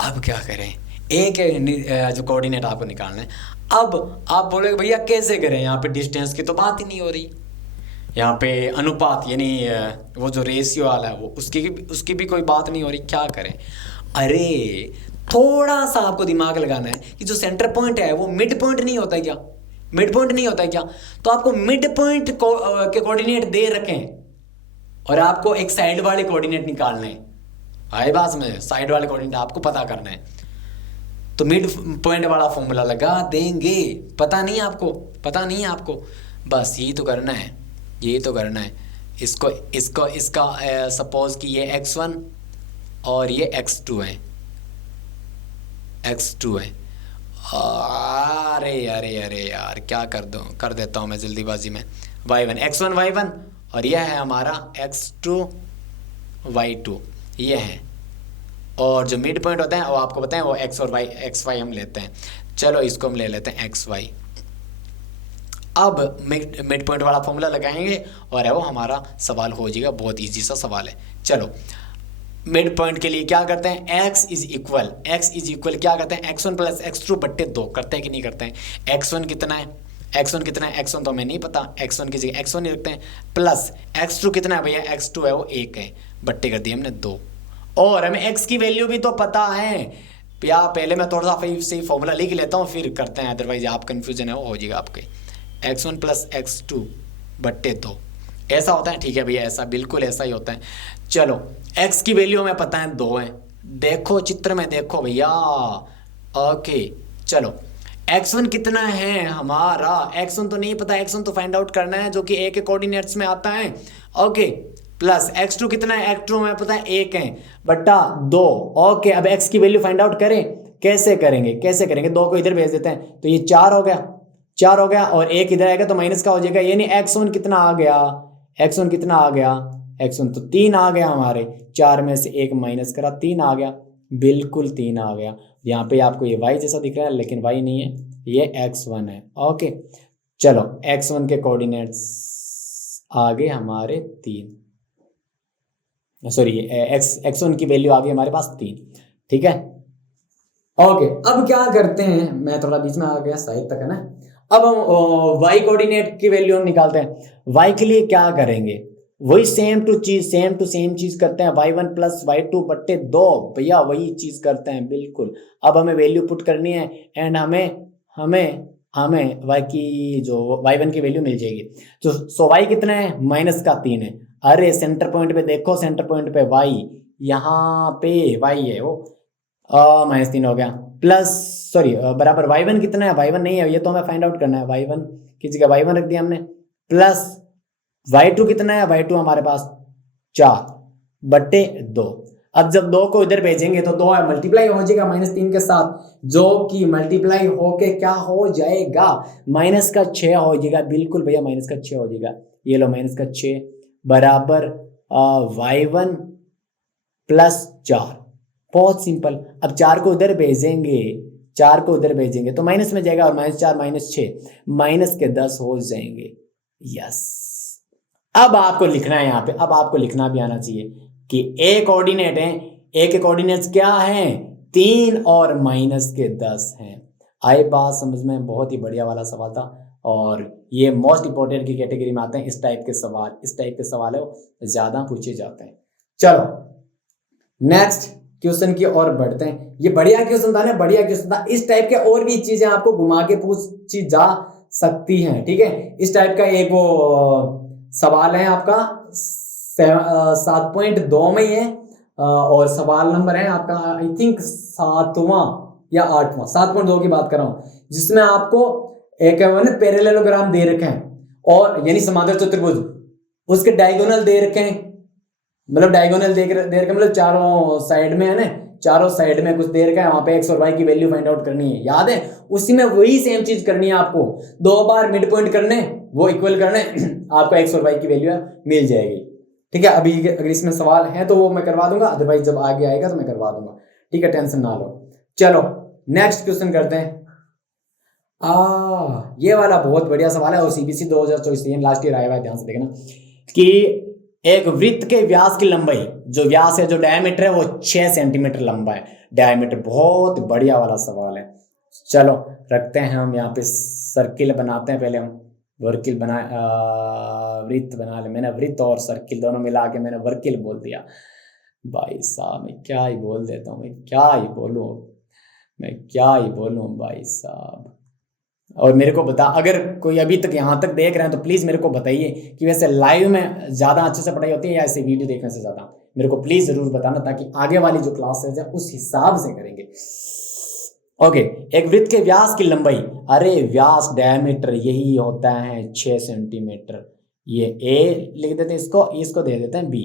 अब क्या करें, ए के जो कोऑर्डिनेट आपको निकालना है। अब आप बोलोगे भैया कैसे करें, यहाँ पे डिस्टेंस की तो बात ही नहीं हो रही, यहाँ पे अनुपात यानी वो जो रेशियो वाला है वो उसकी भी कोई बात नहीं हो रही, क्या करें। अरे थोड़ा सा आपको दिमाग लगाना है कि जो सेंटर पॉइंट है वो मिड पॉइंट नहीं होता है क्या, मिड पॉइंट नहीं होता है क्या। तो आपको मिड पॉइंट के कोऑर्डिनेट दे रखें और आपको एक साइड वाले कोऑर्डिनेट निकालने हैं। आए बात में, साइड वाले कोऑर्डिनेट आपको पता करना है, तो मिड पॉइंट वाला फॉर्मूला लगा देंगे। पता नहीं है आपको, बस यही तो करना है, यही तो करना है। इसका सपोज कि ये x1 और ये x2 है, अरे यार क्या कर देता हूँ मैं जल्दीबाजी में। x1 y1 और यह है हमारा x2 y2, ये है। और जो मिड पॉइंट होता है वो आपको पता है वो x और xy हम लेते हैं। चलो इसको हम ले लेते हैं xy। अब मिड पॉइंट वाला फॉर्मूला लगाएंगे और है वो हमारा सवाल हो जाएगा, बहुत इजी सा सवाल है। चलो मिड पॉइंट के लिए क्या करते हैं, x इज इक्वल क्या करते हैं, x1 + x2 बट्टे 2 करते हैं कि नहीं करते हैं। x1 कितना है, x1 तो हमें नहीं पता, x1 की जगह x1 ही रखते हैं, प्लस x2 कितना है भैया, x2 है वो 1 है, बट्टे कर दिए हमने 2। और हमें x की वैल्यू भी तो पता है या, पहले मैं थोड़ा सा सही फॉर्मूला लिख लेता हूँ फिर करते हैं, अदरवाइज आप कन्फ्यूजन है वो हो जाएगा आपके। x1 + x2 बट्टे 2 ऐसा होता है, ठीक है भैया, ऐसा बिल्कुल ऐसा ही होता है। चलो x की वैल्यू हमें पता है 2 है, देखो चित्र में देखो भैया, ओके। चलो x1 कितना है हमारा, x1 तो नहीं पता, x1 तो फाइंड आउट करना है जो कि a के कोऑर्डिनेट्स में आता है, ओके। प्लस x2 कितना है, x2 हमें पता है 1 है बट्टा 2, ओके। अब x की वैल्यू फाइंड आउट करें, कैसे करेंगे, 2 को इधर भेज देते हैं तो ये 4 हो गया और 1 इधर आएगा तो माइनस का हो जाएगा, यानी x1 कितना आ गया, x1 तो 3 आ गया हमारे, 4 में से 1 माइनस करा 3 आ गया, बिल्कुल 3 आ गया। यहाँ पे आपको ये y जैसा दिख रहा है लेकिन y नहीं है, ये x1 है, ओके। चलो x1 के कोऑर्डिनेट्स आगे हमारे 3, सॉरी x1 की वैल्यू आ गई हमारे पास 3, ठीक है। ओके, अब क्या करते हैं, मैं थोड़ा बीच में आ गया, साइड तक है ना। अब हम y कोऑर्डिनेट की वैल्यू हम निकालते हैं। y के लिए क्या करेंगे, वही सेम टू सेम चीज करते हैं, y1 प्लस y2 बट्टे 2, भैया वही चीज करते हैं बिल्कुल। अब हमें वैल्यू पुट करनी है एंड हमें y की जो y1 की वैल्यू मिल जाएगी। तो सो y कितना है, -3 है। अरे सेंटर पॉइंट पे देखो, सेंटर पॉइंट पे y, यहाँ पे y है वो, -3 हो गया, प्लस सॉरी बराबर y1 कितना है, y1 नहीं है, ये तो हमें फाइंड आउट करना है। y1 की जगह y1 रख दिया हमने, प्लस y2 कितना है, y2 हमारे पास 4 बट्टे 2। अब जब 2 को इधर भेजेंगे तो 2 मल्टीप्लाई हो जाएगा -3 के साथ, जो कि मल्टीप्लाई होके क्या हो जाएगा, -6 हो जाएगा, बिल्कुल भैया -6 हो जाएगा। ये लो -6 बराबर y1 प्लस 4, बहुत सिंपल। अब 4 को उधर भेजेंगे, 4 को उधर भेजेंगे तो माइनस में जाएगा, और -4 -6 माइनस के 10 हो जाएंगे। यस, अब आपको लिखना है यहाँ पे, अब आपको लिखना भी आना चाहिए कि a कोऑर्डिनेट है, a के कोऑर्डिनेट्स क्या हैं, 3 और -10 हैं। आई बात समझ में, बहुत ही बढ़िया वाला सवाल था, और ये मोस्ट इंपोर्टेंट की कैटेगरी में आते हैं। इस टाइप के सवाल है वो ज्यादा पूछे जाते हैं। चलो नेक्स्ट क्वेश्चन की ओर बढ़ते हैं। ये बढ़िया क्वेश्चन था ना, बढ़िया क्वेश्चन था। इस टाइप के और भी चीजें आपको घुमा के पूछी जा सकती हैं, ठीक है। इस टाइप का एक वो सवाल है आपका 7.2 में ही है, और सवाल नंबर है आपका आई थिंक 7वां या 8वां, 7.2 की बात कर रहा हूं, जिसमें आपको एक पैरेललोग्राम दे रखे हैं, और यानी समांतर चतुर्भुज, उसके डायगोनल दे रखे हैं, मतलब डायगोनल दे रखे मतलब चारों साइड में है ना, चारों साइड में कुछ दे रखा है, वहां पे x और y की वैल्यू फाइंड आउट करनी है, याद है। उसी में वही सेम चीज करनी है आपको, 2 बार मिड पॉइंट करने, वो इक्वल करने, आपको x और y की वैल्यू मिल जाएगी, ठीक है। अभी अगर इसमें सवाल है तो वो मैं करवा दूंगा, अदरवाइज जब आगे आएगा तो मैं करवा दूंगा, ठीक है, टेंशन ना लो। चलो नेक्स्ट क्वेश्चन करते हैं। ये वाला बहुत बढ़िया सवाल है, और सीबीएसई 2024 लास्ट ईयर आया हुआ है, ध्यान से देखना कि एक वृत्त के व्यास की लंबाई, जो व्यास है, जो डायमीटर है, वो 6 सेंटीमीटर लंबा है, डायमीटर। बहुत बढ़िया वाला सवाल है। चलो रखते हैं हम यहाँ पे, सर्किल बनाते हैं। पहले हम वर्किल बना, वृत्त बना ले। मैंने वृत्त और सर्किल दोनों मिला के मैंने वर्किल बोल दिया। भाई साहब मैं क्या ही बोल देता हूँ, मैं क्या ही बोलूँ भाई साहब। और मेरे को बता, अगर कोई अभी तक यहाँ तक देख रहे हैं तो प्लीज़ मेरे को बताइए कि वैसे लाइव में ज़्यादा अच्छे से पढ़ाई होती है या ऐसे वीडियो देखने से ज़्यादा, मेरे को प्लीज़ ज़रूर बताना, ताकि आगे वाली जो क्लासेज है उस हिसाब से करेंगे। ओके, एक वृत्त के व्यास की लंबाई, अरे व्यास डायमीटर यही होता है 6 सेंटीमीटर। ये ए लिख देते हैं, इसको दे देते हैं बी,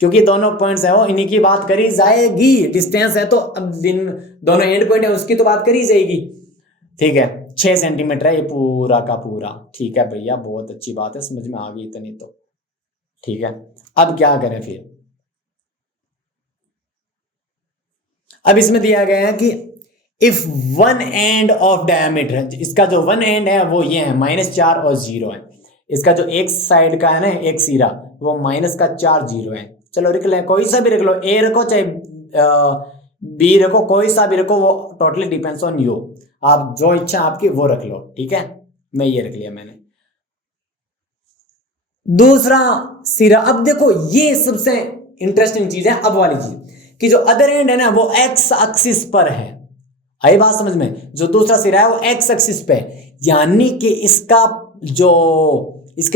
क्योंकि दोनों पॉइंट्स है वो इन्हीं की बात करी जाएगी। डिस्टेंस है तो अब दोनों एंड पॉइंट है उसकी तो बात करी जाएगी, ठीक है। 6 सेंटीमीटर है ये पूरा का पूरा, ठीक है भैया, बहुत अच्छी बात है, समझ में आ गई इतनी तो, ठीक है। अब क्या करें फिर, अब इसमें दिया गया है कि if one end of diameter, इसका जो वन एंड है वो ये है -4 और 0 है। इसका जो एक साइड का है ना, एक सिरा, वो -4 0 है। चलो रख ले, कोई सा भी रख लो, ए रखो चाहे बी रखो, कोई सा भी रखो, वो टोटली डिपेंड्स ऑन यू, आप जो इच्छा आपकी वो रख लो, ठीक है। मैं ये रख लिया मैंने। दूसरा सिरा, अब देखो ये सबसे इंटरेस्टिंग चीज है, अब वाली चीज कि जो अदर एंड है ना वो एक्स एक्सिस पर है। आई बात समझ में, जो दूसरा सिरा है वो एक्स एक्सिस पे है, यानी कि इसके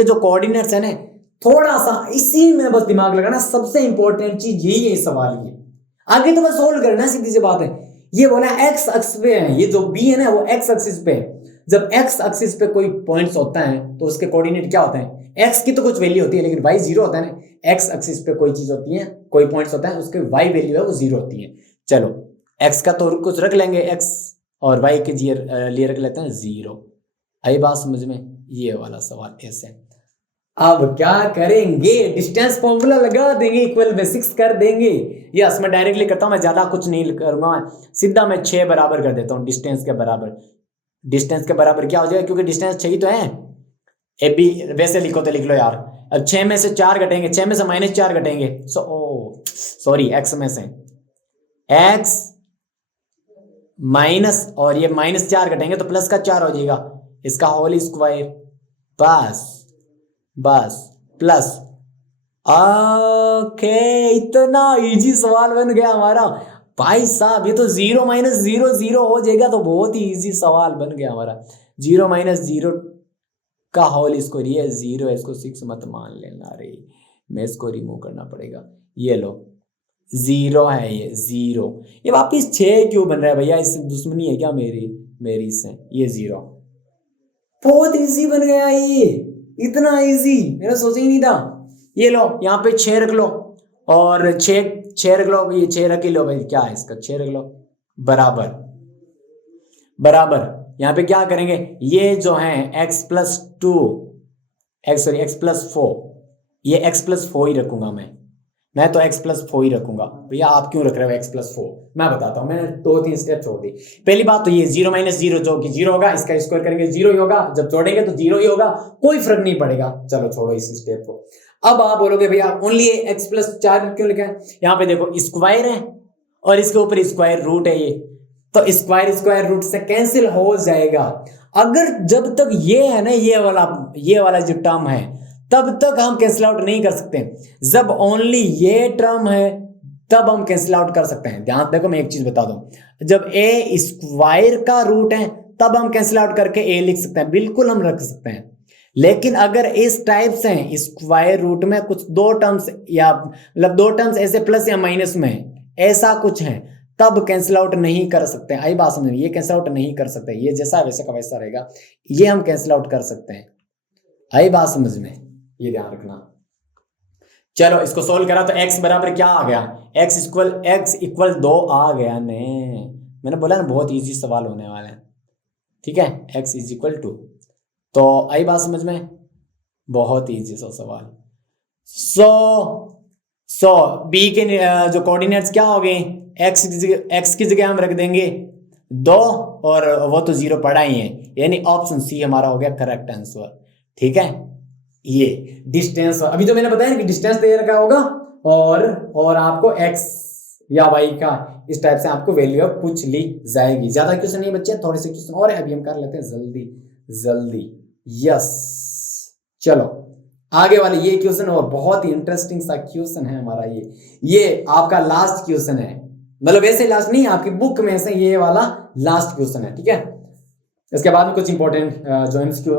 जो कोऑर्डिनेट्स है ना, थोड़ा सा इसी में बस दिमाग लगाना, सबसे इंपॉर्टेंट चीज यही है इस सवाल की। आगे तो बस सोल्व करना, सीधी सी बात है। ये बोला एक्स एक्सिस पे है, ये जो बी है ना वो एक्स एक्सिस पे है। जब एक्स एक्सिस पे कोई पॉइंट्स होता है तो उसके कोऑर्डिनेट क्या होते हैं, एक्स की तो कुछ वैल्यू होती है लेकिन वाई 0 होता है ना। एक्स एक्सिस पे कोई चीज होती है, कोई पॉइंट्स होता है, उसके वाई वैल्यू है वो 0 होती है। चलो एक्स का तो कुछ रख लेंगे एक्स, और वाई के लिए रख लेते हैं 0। आई बात समझ में, ये वाला सवाल ऐसे। अब क्या करेंगे, डिस्टेंस फॉर्मूला लगा देंगे, इक्वल बेसिक्स कर देंगे। यस, मैं डायरेक्टली करता हूं, मैं ज्यादा कुछ नहीं करूंगा, सीधा मैं 6 बराबर कर देता हूं डिस्टेंस के बराबर। डिस्टेंस के बराबर क्या हो जाएगा, क्योंकि डिस्टेंस 6 ही तो है। ए बी वैसे लिखो तो लिख लो यार, अब 6 में से 4 घटेंगे, 6 में से -4 घटेंगे, सॉरी x में से x माइनस, और ये -4 घटेंगे तो प्लस का 4 हो जाएगा, इसका होल स्क्वायर, बस प्लस। ओके, इतना इजी सवाल बन गया हमारा भाई साहब। ये तो 0 - 0 0 हो जाएगा तो बहुत ही इजी सवाल बन गया हमारा। 0 - 0 का होल स्क्वायर, ये 0 है, इसको 6 मत मान लेना रे, मैं इसको रिमूव करना पड़ेगा। ये लो 0 है, ये 0, ये वापिस 6 क्यों बन रहा है भैया, इससे दुश्मनी है क्या मेरी इससे? ये 0 बहुत इजी बन गया, ये इतना इजी मैंने सोचा ही नहीं था। ये लो यहाँ पे 6 रख लो, और 6 रख लो, ये 6 रख ही लो भाई, क्या है इसका, 6 रख लो, बराबर। यहाँ पे क्या करेंगे, ये जो है x + 2 x + 4, ये x + 4 ही रखूंगा मैं तो x + 4 ही रखूंगा। भैया आप क्यों रख रहे हो x + 4? मैं बताता हूँ, मैंने 2-3 स्टेप छोड़ दी। पहली बात तो ये 0 - 0 जो कि 0 होगा, इसका स्क्वायर करेंगे 0 ही होगा, जब जोड़ेंगे तो 0 ही होगा, कोई फर्क नहीं पड़ेगा। चलो छोड़ो इस स्टेप को। अब आप बोलोगे भैया ओनली x + 4 क्यों लिखा है? यहाँ पे देखो स्क्वायर है और इसके ऊपर स्क्वायर रूट है, ये तो स्क्वायर रूट से कैंसिल हो जाएगा। अगर जब तक ये है ना, ये वाला जो टर्म है, तब तक हम कैंसिल आउट नहीं कर सकते। जब ओनली ये टर्म है तब हम कैंसिल आउट कर सकते हैं। ध्यान देखो, मैं एक चीज बता दूं, जब a स्क्वायर का रूट है तब हम कैंसिल आउट करके a लिख सकते हैं, बिल्कुल हम रख सकते हैं। लेकिन अगर इस टाइप से स्क्वायर रूट में कुछ 2 टर्म्स, या मतलब 2 टर्म्स ऐसे प्लस या माइनस में ऐसा कुछ है, तब कैंसिल आउट नहीं कर सकते। आई बात समझ में? ये कैंसिल आउट नहीं कर सकते, ये जैसा वैसा का वैसा रहेगा, ये हम कैंसिल आउट कर सकते हैं। आई बात समझ में? ये ध्यान रखना। चलो इसको सोल्व करा तो x बराबर क्या आ गया, x इक्वल 2 आ गया ने। मैंने बोला ना बहुत इजी सवाल होने वाला है, ठीक है। x = 2, तो आई बात समझ में? बहुत इजी सा सवाल। सो b के जो कोऑर्डिनेट्स क्या हो गए, x की जगह हम रख देंगे 2, और वो तो 0 पड़ा ही है, यानी ऑप्शन सी हमारा हो गया करेक्ट आंसर, ठीक है। ये डिस्टेंस, अभी तो मैंने बताया कि डिस्टेंस दे रखा होगा, और आपको x या y का इस टाइप से आपको वैल्यू पूछ ली जाएगी। ज्यादा क्वेश्चन नहीं बच्चे, थोड़े से क्वेश्चन और है, अभी हम कर लेते हैं जल्दी। यस, चलो आगे वाले ये क्वेश्चन और बहुत ही इंटरेस्टिंग सा क्वेश्चन है हमारा। ये आपका लास्ट क्वेश्चन है, मतलब ऐसे लास्ट नहीं, आपकी बुक में से ये वाला लास्ट क्वेश्चन है, ठीक है। इसके बाद में कुछ इंपॉर्टेंट जो एमसीक्यू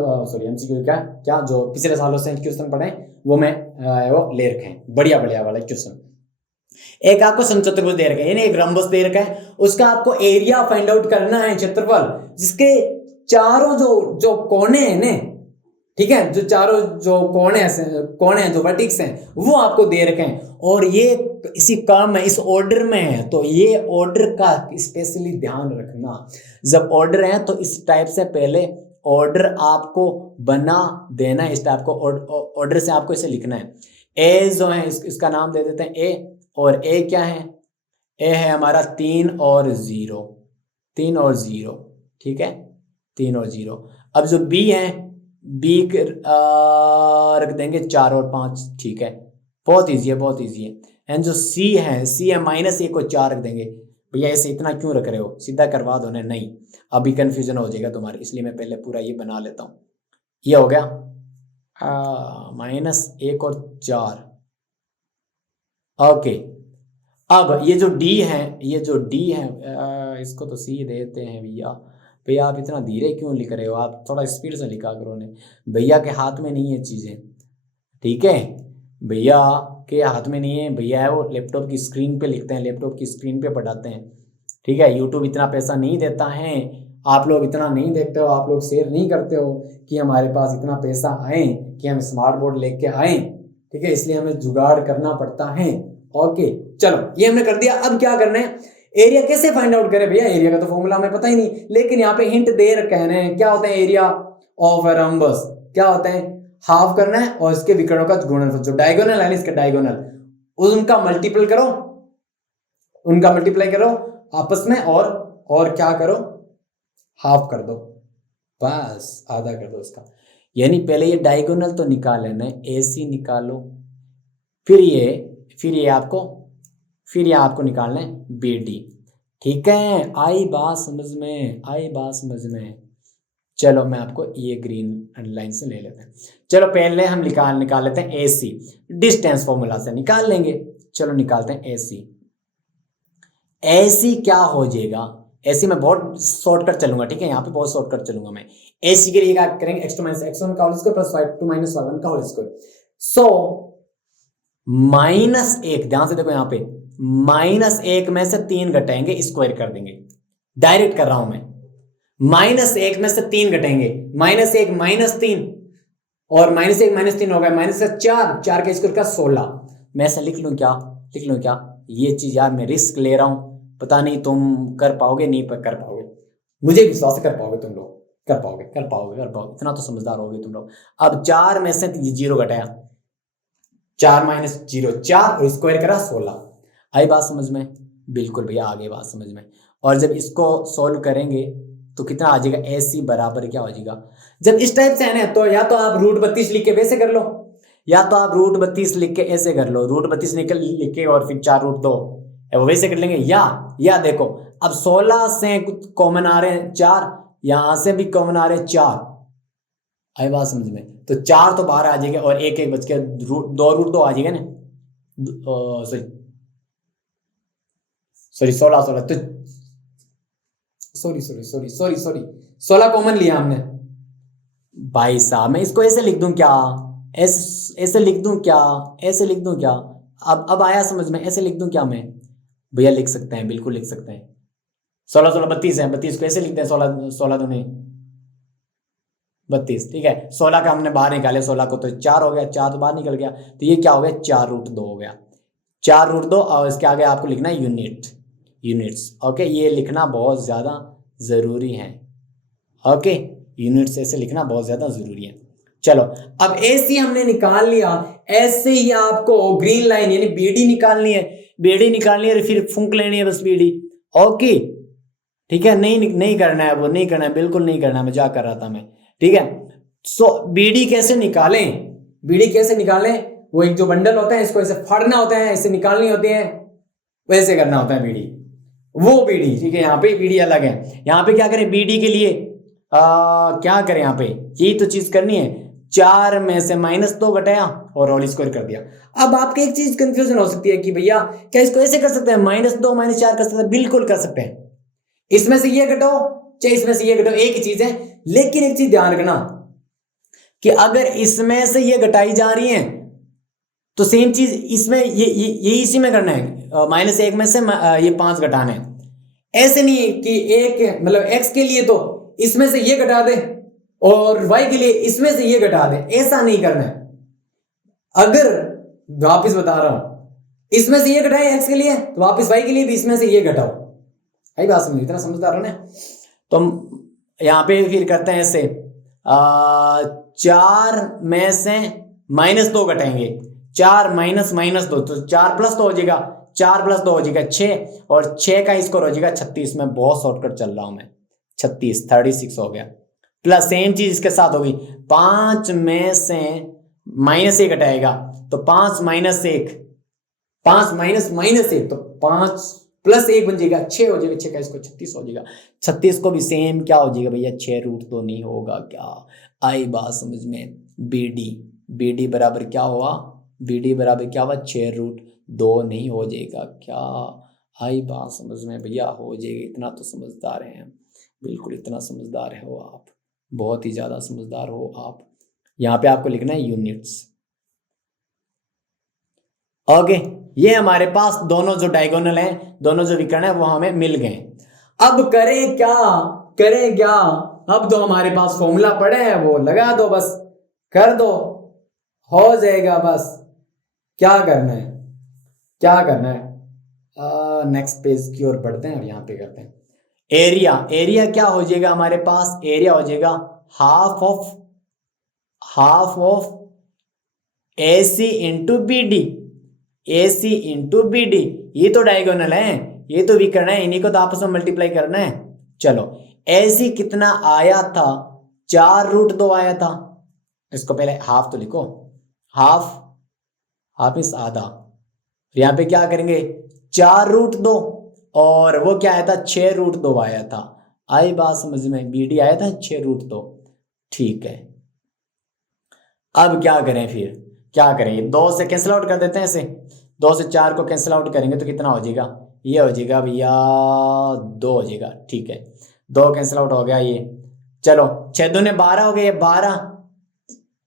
क्या जो पिछले सालों से क्वेश्चन पढ़े वो मैं वो ले रखे हैं, बढ़िया वाला क्वेश्चन। एक आपको समचतुर्भुज दे रखा है, यानी एक रंबस दे रखा है, उसका आपको एरिया फाइंड आउट करना है, क्षेत्रफल, जिसके चारों जो कोने हैं ना, ठीक है, जो चारों जो कोने हैं जो वर्टिक्स हैं वो आपको दे रखे हैं, और ये इसी क्रम में इस ऑर्डर में है। तो ये ऑर्डर का स्पेशली ध्यान रखना, जब ऑर्डर है तो इस टाइप से पहले ऑर्डर आपको बना देना है, इस टाइप को ऑर्डर से आपको इसे लिखना है। ए जो है इसका नाम दे देते हैं ए, और ए क्या है, ए है हमारा 3 और 0, ठीक है, 3 और 0। अब जो बी है, बी रख देंगे 4 और 5, ठीक है, बहुत इजी है। एंड जो सी है -1 और 4 रख देंगे। भैया ऐसे इतना क्यों रख रहे हो, सीधा करवा दो ना। नहीं, अभी कंफ्यूजन हो जाएगा तुम्हारी, इसलिए मैं पहले पूरा ये बना लेता हूँ। ये हो गया -1 और 4, ओके। अब ये जो डी है, इसको तो सी देते हैं भैया आप इतना धीरे क्यों लिख रहे हो, आप थोड़ा स्पीड से लिखा करो ने। भैया के हाथ में नहीं है चीज़ें, ठीक है, भैया के हाथ में नहीं है, भैया है वो लैपटॉप की स्क्रीन पे लिखते हैं, लैपटॉप की स्क्रीन पे पढ़ाते हैं, ठीक है। यूट्यूब इतना पैसा नहीं देता है, आप लोग इतना नहीं देखते हो, आप लोग शेयर नहीं करते हो कि हमारे पास इतना पैसा आए कि हम स्मार्ट बोर्ड लेके आए, ठीक है, इसलिए हमें जुगाड़ करना पड़ता है। ओके, चलो ये हमने कर दिया। अब क्या करना है, एरिया कैसे फाइंड आउट करें भैया, एरिया का तो फॉर्मूला हमें पता ही नहीं, लेकिन यहाँ पे हिंट दे रखे हैं। क्या होता है एरिया ऑफ अ रम्बस, क्या होता है, हाफ करना है और इसके विकर्णों का गुणनफल, जो डायगोनल है इसका डायगोनल, उनका मल्टीपल करो, उनका मल्टीप्लाई करो आपस में, और क्या करो, हाफ कर दो, बस आधा कर दो इसका। यानी पहले ये डायगोनल तो निकाल लेना है, AC निकालो, फिर ये आपको निकालना है BD। ठीक है, आई बात समझ में। चलो मैं आपको ये ग्रीन लाइन से ले लेते हैं। चलो पहले हम निकाल लेते हैं AC, डिस्टेंस फॉर्मूला से निकाल लेंगे। चलो निकालते हैं AC क्या हो जाएगा। AC में बहुत शॉर्टकट चलूंगा, ठीक है, यहाँ पे बहुत शॉर्टकट चलूंगा मैं। AC के लिए क्या करेंगे, x2 - x1 का whole square plus y2 - y1 का होल स्क्वायर। सो -1, ध्यान से देखो यहाँ पे, -1 में से 3 घटाएंगे, स्क्वायर कर देंगे। डायरेक्ट कर रहा हूं मैं, -1 में से 3 घटाएंगे, -1 - 3 और -1 - 3 हो गया -4, 4 के स्क्वायर का 16। मैं ऐसा लिख लूं क्या, ये चीज यार मैं रिस्क ले रहा हूं, पता नहीं तुम कर पाओगे नहीं कर पाओगे, मुझे विश्वास है कर पाओगे तुम लोग, कर पाओगे, इतना तो समझदार होगे तुम लोग। अब 4 में से 0 घटाया, 4 - 0 4 और स्क्वायर करा 16। आई बात समझ में? बिल्कुल भैया, आगे बात समझ में। और जब इसको सोल्व करेंगे तो कितना आ जाएगा, AC बराबर क्या हो जाएगा। जब इस टाइप से है ना, तो या तो आप √32 लिख के वैसे कर लो, या तो आप √32 लिख के ऐसे कर लो, √32 लिख के और फिर 4√2 वैसे कर लेंगे। या देखो, अब 16 से कुछ कॉमन आ रहे हैं 4, यहां से भी कॉमन आ रहे हैं 4। आई बात समझ में? तो 4 तो बाहर आ जाएगा और एक बच के 2√2 आ जाएगा ना, सॉरी 16 तो सॉरी 16 कॉमन लिया हमने। भाई साहब मैं इसको ऐसे लिख दूं क्या, ऐसे लिख दूं क्या, अब आया समझ में, ऐसे लिख दूं क्या मैं? भैया लिख सकते हैं, बिल्कुल लिख सकते हैं। 16 32 है, 32 को ऐसे लिखते हैं, 16 दूनी 32, ठीक है। 16 का हमने बाहर निकाले, 16 को तो 4 हो गया, 4 तो बाहर निकल गया, तो ये क्या हो गया, 4√2 हो गया, 4√2। और इसके आगे आपको लिखना है यूनिट्स। ओके, ये लिखना बहुत ज्यादा जरूरी है। ओके, यूनिट्स ऐसे लिखना बहुत ज्यादा जरूरी है। चलो अब AC हमने निकाल लिया, ऐसे ही आपको ग्रीन लाइन यानी BD निकालनी है, फिर फूंक लेनी है बस BD। ओके ठीक है, नहीं करना है, वो नहीं करना है, बिल्कुल नहीं करना है, मजाक कर रहा था मैं, ठीक है। सो BD कैसे निकालें, वो एक जो बंडल होता है इसको ऐसे फाड़ना होता है, ऐसे निकालनी होती है, वैसे करना होता है BD, वो BD, ठीक है। यहाँ पे BD अलग है, यहाँ पे क्या करें BD के लिए क्या करें, यहाँ पे यही तो चीज करनी है, 4 में से -2 घटाया और होल स्क्वायर कर दिया। अब आपके एक चीज कंफ्यूजन हो सकती है कि भैया क्या इसको ऐसे कर सकते हैं, -2 - 4 कर सकते हैं, बिल्कुल कर सकते हैं। इसमें से ये घटाओ चाहे इसमें से ये घटाओ, एक ही चीज है। लेकिन एक चीज ध्यान रखना कि अगर इसमें से ये घटाई जा रही है तो सेम चीज इसमें ये इसी में करना है, -1 में से ये 5 घटाना है। ऐसे नहीं कि एक मतलब x के लिए तो इसमें से ये घटा दे और y के लिए इसमें से ये घटा दे, ऐसा नहीं करना है। अगर वापिस बता रहा हूं, इसमें से ये घटाए x के लिए तो वापिस y के लिए भी इसमें से ये घटाओ। आई बात समझ, इतना समझदार हो ना। तो यहां पे फिर करते हैं ऐसे, 4 में से -2 घटाएंगे, 4 - -2 तो 4 + 2 हो जाएगा, 4 + 2 हो जाएगा 6 और 6 का स्क्वायर हो जाएगा 36। में बहुत शॉर्टकट चल रहा हूं मैं, 36 हो गया। प्लस सेम चीज इसके साथ होगी, 5 में से -1 घटाएगा तो 5 - 1 तो 5 + 1 बन जाएगा 6 हो जाएगा, 6 का इसको 36 हो जाएगा। 36 को भी सेम क्या हो जाएगा भैया, 6√2 नहीं होगा क्या? आई बात समझ में? BD बराबर क्या हुआ, 6√2 नहीं हो जाएगा क्या? आई बात समझ में भैया? हो जाएगा, इतना तो समझदार हैं, बिल्कुल इतना समझदार हो आप, बहुत ही ज्यादा समझदार हो आप। यहाँ पे आपको लिखना है यूनिट्स। ओके, ये हमारे पास दोनों जो डायगोनल हैं, दोनों जो विकर्ण है वो हमें मिल गए। अब करें क्या, अब तो हमारे पास फॉर्मूला पड़े हैं, वो लगा दो, बस कर दो, हो जाएगा। बस क्या करना है, नेक्स्ट पेज की ओर बढ़ते हैं और यहाँ पे करते हैं एरिया क्या हो जाएगा हमारे पास, एरिया हो जाएगा half of AC into BD। ये तो डायगोनल है, ये तो विकर्ण है, इन्हीं को तो आपस में मल्टीप्लाई करना है। चलो AC कितना आया था, 4√2 आया था, इसको पहले हाफ तो लिखो, हाफ, हाफ इस आधा। यहाँ पे क्या करेंगे 4√2 और वो क्या आया था 6√2 आया था। आई बात समझ में, BD आया था 6√2। ठीक है, अब क्या करें फिर, क्या करें 2 से कैंसिल आउट कर देते हैं इसे। 2 से 4 को कैंसिल आउट करेंगे तो कितना हो जाएगा, ये हो जाएगा भैया 2 हो जाएगा। ठीक है, 2 कैंसिल आउट हो गया ये। चलो 6 दूने 12 हो गए, 12,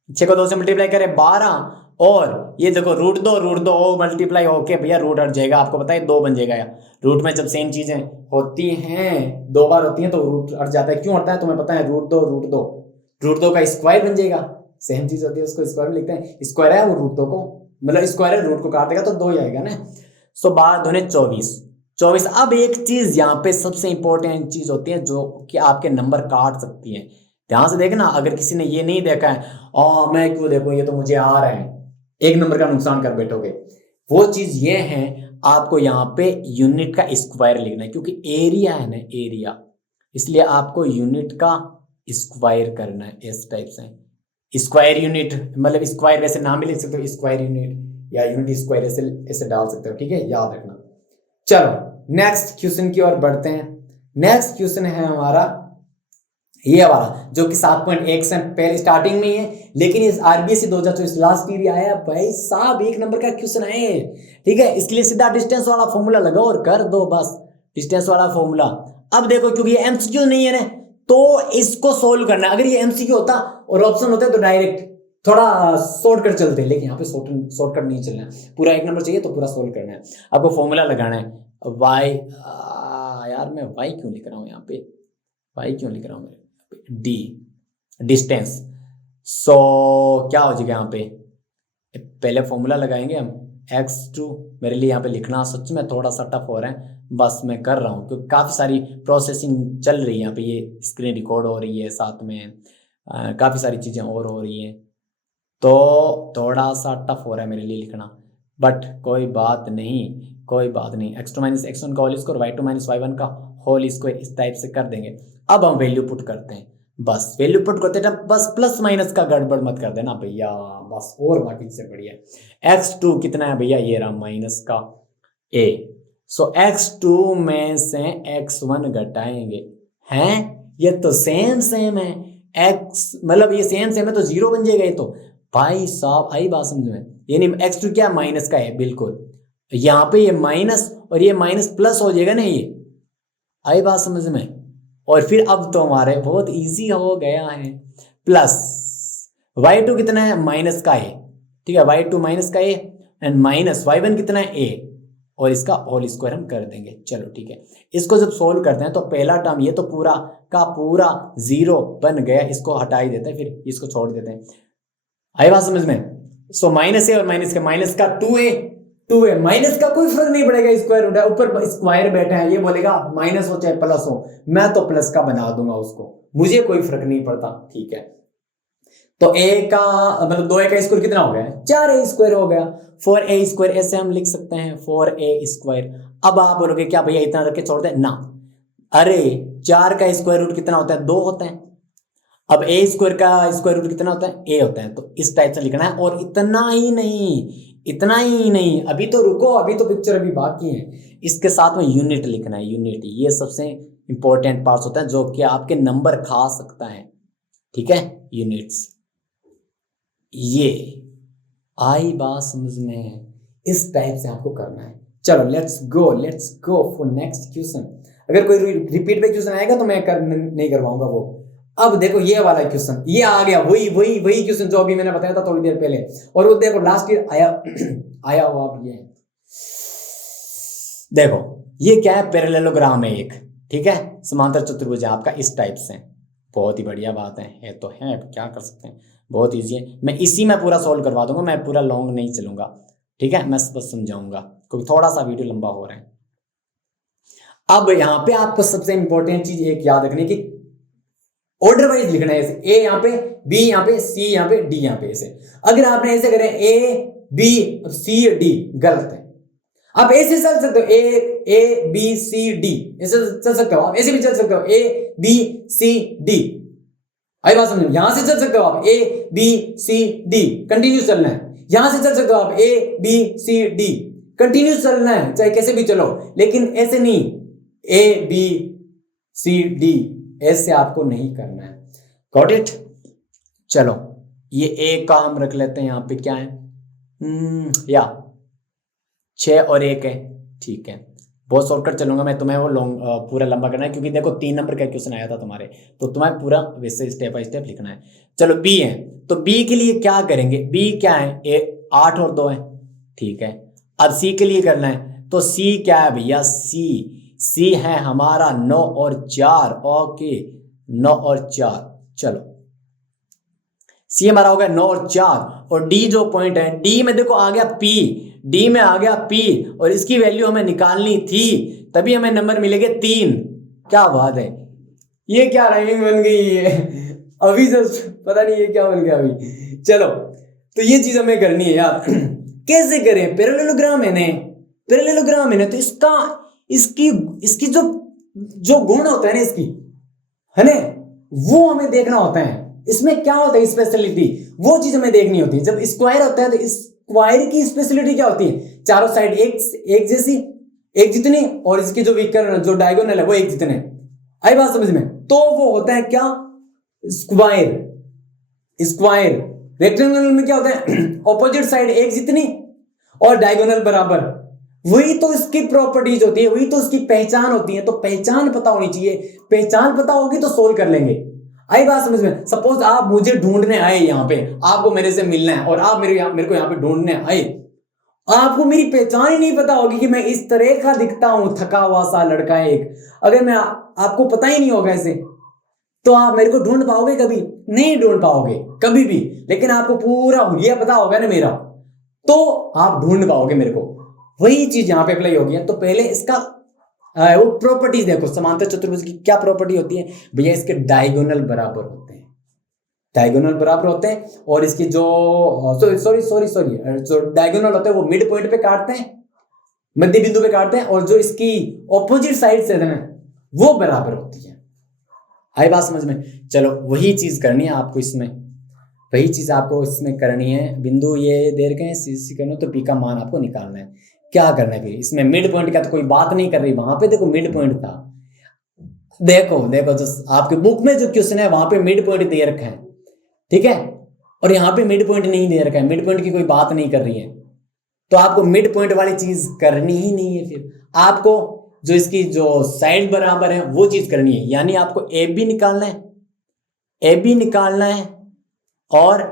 6 को 2 से मल्टीप्लाई करें 12, और ये देखो √2 मल्टीप्लाई होके भैया रूट हट जाएगा। आपको पता है 2 बन जाएगा यार। रूट में जब सेम चीजें होती हैं 2 बार होती हैं तो रूट हट जाता है। क्यों हटता है तुम्हें पता है, √2 का स्क्वायर बन जाएगा। सेम चीज होती है उसको स्क्वायर में लिखते हैं। स्क्वायर है वो √2 को, मतलब स्क्वायर है रूट को काट देगा तो 2 ही आएगा ना। सो 12 दूने 24। अब एक चीज यहाँ पे सबसे इंपॉर्टेंट चीज होती है जो कि आपके नंबर काट सकती है। ध्यान से देखना, अगर किसी ने ये नहीं देखा है मैं क्यों देखूं, ये तो मुझे आ रहा है, एक नंबर का नुकसान कर बैठोगे। वो चीज ये है, आपको यहाँ पे यूनिट का स्क्वायर लिखना है, क्योंकि एरिया है ना एरिया, इसलिए आपको यूनिट का स्क्वायर करना है। इस टाइप से स्क्वायर यूनिट, मतलब स्क्वायर वैसे नाम भी लिख सकते हो स्क्वायर यूनिट या यूनिट स्क्वायर, ऐसे डाल सकते हो। ठीक है, याद रखना। चलो नेक्स्ट क्वेश्चन की ओर बढ़ते हैं। नेक्स्ट क्वेश्चन है हमारा ये वाला, जो कि 7.1 से पहले स्टार्टिंग में ही है, लेकिन इस RBSE 2024 लास्ट ईयर आया भाई साहब, 1 नंबर का क्वेश्चन है। ठीक है, इसके लिए सीधा डिस्टेंस वाला फॉर्मूला लगाओ और कर दो बस, डिस्टेंस वाला फॉर्मूला। अब देखो क्योंकि ये MCQ नहीं है ना, तो इसको सोल्व करना है। अगर ये MCQ होता और ऑप्शन होते तो डायरेक्ट थोड़ा शॉर्टकट चलते, लेकिन यहाँ पे शॉर्टकट नहीं चलना है, पूरा 1 नंबर चाहिए तो पूरा सोल्व करना है। आपको फॉर्मूला लगाना है y, यार मैं y क्यों लिख रहा हूँ यहाँ पे, y क्यों लिख रहा हूँ, D डिस्टेंस। सो क्या हो जाएगा यहाँ पे, पहले फॉर्मूला लगाएंगे हम x2। मेरे लिए यहाँ पे लिखना सच में थोड़ा सा टफ हो रहा है, बस मैं कर रहा हूँ क्योंकि काफ़ी सारी प्रोसेसिंग चल रही है यहाँ पे, ये स्क्रीन रिकॉर्ड हो रही है, साथ में काफ़ी सारी चीज़ें और हो रही हैं, तो थोड़ा सा टफ हो रहा है मेरे लिए लिखना, बट कोई बात नहीं, कोई बात नहीं। x2 - x1 का होल स्क्वायर, y2 - y1 का होल स्क्वायर, इस टाइप से कर देंगे। अब हम वैल्यू पुट करते हैं, बस वैल्यू पुट करते हैं, बस प्लस माइनस का गड़बड़ मत कर देना भैया, बस, और बाकी से बढ़िया। x2 कितना है भैया, ये रहा माइनस का a। सो x2 में से x1 घटाएंगे, हैं ये तो सेम है, x मतलब ये सेम है तो 0 बन जाएगा ये तो। भाई साहब आई बात समझ में, यानी x2 क्या माइनस का है, बिल्कुल यहाँ पे ये माइनस और ये माइनस प्लस हो जाएगा ना, ये आई बात समझ में। और फिर अब तो हमारे बहुत इजी हो गया है, प्लस y2 कितना है, माइनस का है, ठीक है, y2 माइनस का है, एंड माइनस y1 कितना है, a, और इसका होल स्क्वायर हम कर देंगे। चलो ठीक है, इसको जब सोल्व करते हैं तो पहला टर्म ये तो पूरा का पूरा 0 बन गया, इसको हटा ही देते हैं, फिर इसको छोड़ देते हैं। आई बात समझ में। सो माइनस है और माइनस का 2a, माइनस का कोई फर्क नहीं पड़ेगा, स्क्वायर रूट है, ऊपर स्क्वायर बैठा है, ये बोलेगा माइनस हो चाहे प्लस हो, मैं तो प्लस का बना दूंगा उसको, मुझे कोई फर्क नहीं पड़ता। ठीक है, तो a का मतलब 2a का स्क्वायर कितना हो गया, 4a स्क्वायर हो गया। 4a स्क्वायर ऐसे हम लिख सकते हैं 4a स्क्वायर। अब आप बोलोगे क्या भैया इतना रख के छोड़ दे ना, अरे 4 का स्क्वायर रूट कितना होता है, 2 होता है। अब a स्क्वायर का स्क्वायर रूट कितना होता है, a होता है, तो इस टाइप से लिखना है। और इतना ही नहीं, अभी तो रुको, अभी तो पिक्चर अभी बाकी है, इसके साथ में यूनिट लिखना है, यूनिट, ये सबसे इंपॉर्टेंट पार्ट्स होता है जो कि आपके नंबर खा सकता है। ठीक है, यूनिट्स, ये आई बात समझ में, इस टाइप से आपको करना है। चलो let's go for next question. अगर कोई रिपीट पे क्वेश्चन आएगा तो मैं नहीं करवाऊंगा वो। अब देखो ये वाला क्वेश्चन, ये आ गया वही क्वेश्चन जो अभी मैंने बताया था थोड़ी देर पहले, और वो देखो लास्ट ईयर आया हुआ। अब ये देखो ये क्या है, पैरेललोग्राम है एक, ठीक है, समांतर चतुर्भुज है आपका, इस टाइप से। बहुत ही बढ़िया बात है तो है, क्या कर सकते हैं, बहुत ईजी है। मैं इसी में पूरा सॉल्व करवा दूंगा, मैं पूरा लॉन्ग नहीं चलूंगा, ठीक है, मैं बस समझाऊंगा क्योंकि थोड़ा सा वीडियो लंबा हो रहा है। अब यहाँ पे आपको सबसे इंपॉर्टेंट चीज एक याद रखनी की, ऑर्डर वाइज लिखना है, ऐसे ए यहाँ पे, बी यहाँ पे, सी यहाँ पे, डी यहाँ पे, ऐसे। अगर आपने ऐसे करें ए बी सी डी, गलत है। आप ऐसे चल सकते हो, ए बी सी डी, ऐसे चल सकते हो, आप ऐसे भी चल सकते हो, ए बी सी डी, आई बात समझ में? यहां से चल सकते हो आप A B C D, continuous चलना है। यहां से चल सकते हो आप A B C D, continuous चलना है, चाहे कैसे भी चलो, लेकिन ऐसे नहीं, ए बी सी डी ऐसे आपको नहीं करना है। Got it? चलो ये ए का हम रख लेते हैं, यहां पे क्या है, या 6 और 1 है, ठीक है। बहुत शॉर्टकट चलूंगा मैं, तुम्हें वो लॉन्ग पूरा लंबा करना है, क्योंकि देखो 3 नंबर का क्वेश्चन आया था तुम्हारे, तो तुम्हें पूरा वैसे स्टेप बाय स्टेप लिखना है। चलो बी है, तो बी के लिए क्या करेंगे, बी क्या है, 8 और 2 है, ठीक है। अब सी के लिए करना है, तो सी क्या है भैया, सी है हमारा 9 और 4, ओके 9 और 4, चलो सी हमारा हो गया 9 और 4। और डी जो पॉइंट है, डी में देखो आ गया पी, डी में आ गया पी, और इसकी वैल्यू हमें निकालनी थी, तभी हमें नंबर मिलेंगे 3। क्या बात है, ये क्या राइमिंग बन गई है अभी जस्ट, पता नहीं ये क्या बन गया अभी। चलो तो ये चीज हमें करनी है यार कैसे करें, पैरेललोग्राम है ना, पैरेललोग्राम है ना, तो इसकी जो गुण होता है ना इसकी, है ना, वो हमें देखना होता है। इसमें क्या होता है स्पेशलिटी, वो चीज हमें देखनी होती है। जब स्क्वायर होता है तो स्क्वायर की स्पेशलिटी क्या होती है, चारों साइड एक जैसी, एक जितनी, और इसकी जो विकर्ण जो डायगोनल है वो एक जितने। आई बात समझ में? तो वो होता है क्या, स्क्वायर। रेक्टेंगल में क्या होता है, ऑपोजिट साइड एक जितनी और डायगोनल बराबर। वही तो इसकी प्रॉपर्टीज होती है, वही तो इसकी पहचान होती है। तो पहचान पता होनी चाहिए, पहचान पता होगी तो सोल्व कर लेंगे। आई बात समझ में? सपोज आप मुझे ढूंढने आए, यहाँ पे आपको मेरे से मिलना है, और आप मेरे को यहाँ पे ढूंढने आए, आपको मेरी पहचान ही नहीं पता होगी कि मैं इस तरह का दिखता हूं, थका हुआ सा लड़का एक। अगर मैं आपको पता ही नहीं होगा ऐसे, तो आप मेरे को ढूंढ पाओगे? कभी नहीं ढूंढ पाओगे, कभी भी। लेकिन आपको पूरा हुलिया पता होगा ना मेरा, तो आप ढूंढ पाओगे मेरे को। वही चीज यहां पे अप्लाई होगी। तो पहले इसका वो प्रॉपर्टीज देखो, समांतर चतुर्भुज की क्या प्रॉपर्टी होती है भैया, इसके डायगोनल बराबर होते हैं, डायगोनल बराबर होते हैं। और इसकी जो जो डायगोनल होते हैं वो मिड पॉइंट पे काटते हैं, मध्य बिंदु पे काटते हैं, और जो इसकी ऑपोजिट साइड से है वो बराबर होती है। आई बात समझ में? चलो वही चीज करनी है आपको इसमें, वही चीज आपको इसमें करनी है। बिंदु ये दे रखे हैं, सी करना, तो पी का मान आपको निकालना है। क्या करना है फिर इसमें, मिड पॉइंट का तो कोई बात नहीं कर रही, वहां पे देखो मिड पॉइंट था, देखो जो आपके बुक में जो क्वेश्चन है वहां पे मिड पॉइंट दे रखा है, ठीक है, और यहाँ पे मिड पॉइंट नहीं दे रखा है, मिड पॉइंट की कोई बात नहीं कर रही है। तो आपको मिड पॉइंट वाली चीज करनी ही नहीं है। फिर आपको जो इसकी जो साइड बराबर है वो चीज करनी है, यानी आपको ए बी निकालना है, और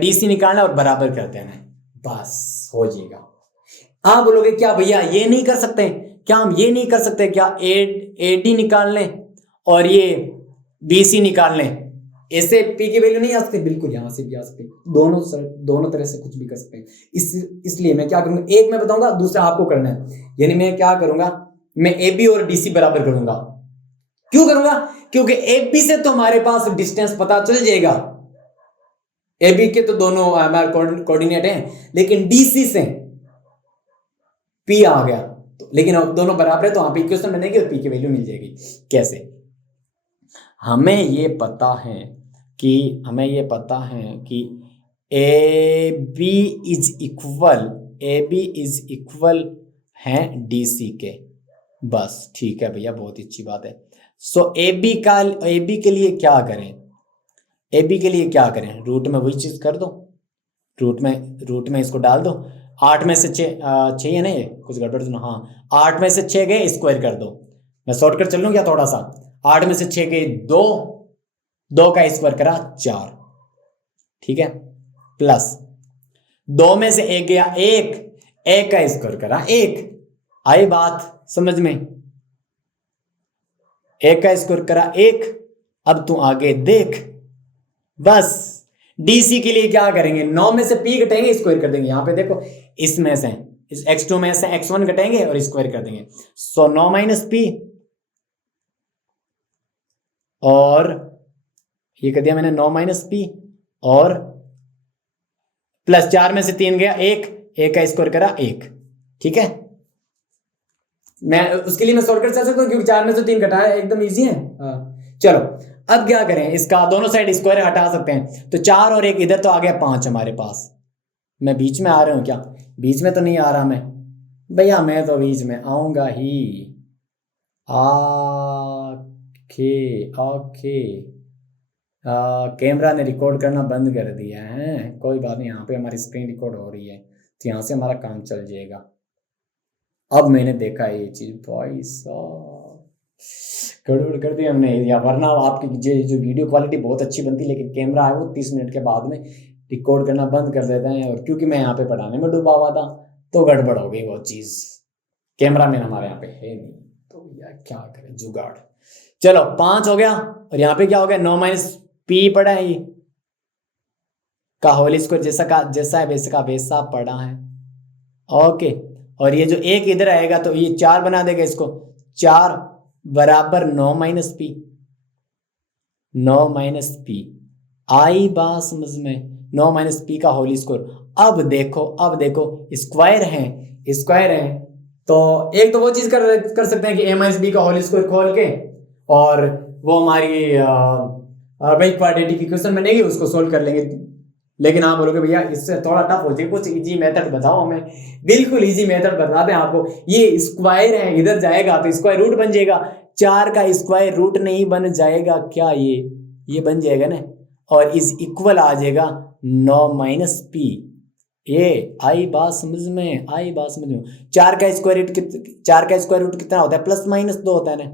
डी सी निकालना है, और बराबर कर देना है, बस हो जाएगा। आप बोलोगे क्या भैया ये नहीं कर सकते, क्या हम ये नहीं कर सकते क्या, ए डी निकाल लें और ये बी सी निकाल लें, ऐसे पी की वैल्यू नहीं आ सकती? बिल्कुल यहां से भी आ सकते, दोनों तरह से कुछ भी कर सकते हैं। इसलिए मैं क्या करूंगा, एक मैं बताऊंगा, दूसरा आपको करना है। यानी मैं क्या करूंगा, मैं ए बी और डी सी बराबर करूंगा। क्यों करूंगा? क्योंकि ए बी से तो हमारे पास डिस्टेंस पता चल जाएगा, ए बी के तो दोनों हमारे कोऑर्डिनेट हैं, लेकिन डी सी से पी आ गया तो, लेकिन दोनों बराबर है तो वहां पे इक्वेशन बनेगी और पी की वैल्यू मिल जाएगी। कैसे? हमें ये पता है कि ए बी इज इक्वल है डी सी के, बस ठीक है भैया, बहुत अच्छी बात है। सो ए बी के लिए क्या करें, रूट में वही चीज कर दो, रूट में इसको डाल दो। 8 में से 6 है ना, ये कुछ गड़बड़ सुनो, हाँ 8 में से 6 गए, स्क्वायर कर दो। मैं शॉर्टकट चल लूँ क्या थोड़ा सा, 8 में से 6 गए 2 का स्क्वायर करा 4, ठीक है, प्लस 2 में से 1 गया 1 का स्क्वायर करा 1। आई बात समझ में? 1 का स्क्वायर करा 1। अब तू आगे देख, बस डीसी के लिए क्या करेंगे, 9 में से पी घटेंगे, स्क्वायर कर देंगे। यहां पे देखो, इसमें से इस x2 में से x1 घटेंगे और स्क्वायर कर देंगे। सो 9 माइनस पी, और ये कर दिया मैंने 9 माइनस पी, और प्लस 4 में से 3 गया 1 का स्क्वायर करा 1, ठीक है। मैं उसके लिए मैं शॉर्टकट चल सकता हूं क्योंकि 4 में से 3 घटाया, एकदम इजी है। चलो अब क्या करें, इसका दोनों साइड स्क्वायर हटा सकते हैं, तो 4 और 1 इधर तो आ गया 5 हमारे पास। मैं बीच में आ रहा हूँ क्या? बीच में तो नहीं आ रहा मैं भैया, मैं तो बीच में आऊंगा ही। ओके ओके, कैमरा ने रिकॉर्ड करना बंद कर दिया है, कोई बात नहीं, यहाँ पे हमारी स्क्रीन रिकॉर्ड हो रही है तो यहाँ से हमारा काम चल जाएगा। अब मैंने देखा ये चीज़, भाई साहब गड़बड़ कर दी हमने, या वरना आपकी जो वीडियो क्वालिटी बहुत अच्छी बनती, लेकिन कैमरा है वो 30 मिनट के बाद में रिकॉर्ड करना बंद कर देता है, और क्योंकि मैं यहाँ पे पढ़ाने में डूबा हुआ था तो गड़बड़ हो गई वो चीज़। कैमरा मैन हमारे यहाँ पे है नहीं, तो यार क्या करें जुगाड़। चलो 5 हो गया, और यहाँ पे क्या हो गया, 9 माइनस पी पड़ा है, ये का होल स्क्वायर जैसा है वैसे का वैसा पड़ा है। ओके, और ये जो एक इधर आएगा तो ये 4 बना देगा इसको, 4 बराबर 9 माइनस पी, 9 माइनस पी। आई बात समझ में, 9 माइनस पी का होल स्क्वायर। अब देखो स्क्वायर है तो एक तो वो चीज कर सकते हैं कि a माइनस बी का होल स्क्वायर खोल के, और वो हमारी भाई क्वाड्रेटिक इक्वेशन बनेगी, उसको सोल्व कर लेंगे। लेकिन आप बोलोगे भैया इससे थोड़ा टफ हो जाएगा, कुछ इजी मेथड बताओ हमें। बिल्कुल इजी मेथड बता दें आपको, ये स्क्वायर है, इधर जाएगा तो स्क्वायर रूट बन जाएगा, 4 का स्क्वायर रूट नहीं बन जाएगा क्या, ये बन जाएगा ना, और इज इक्वल आ जाएगा 9 माइनस पी। ये आई बात समझ में, 4 का स्क्वायर रूट कितना होता है, प्लस माइनस 2 होता है ना,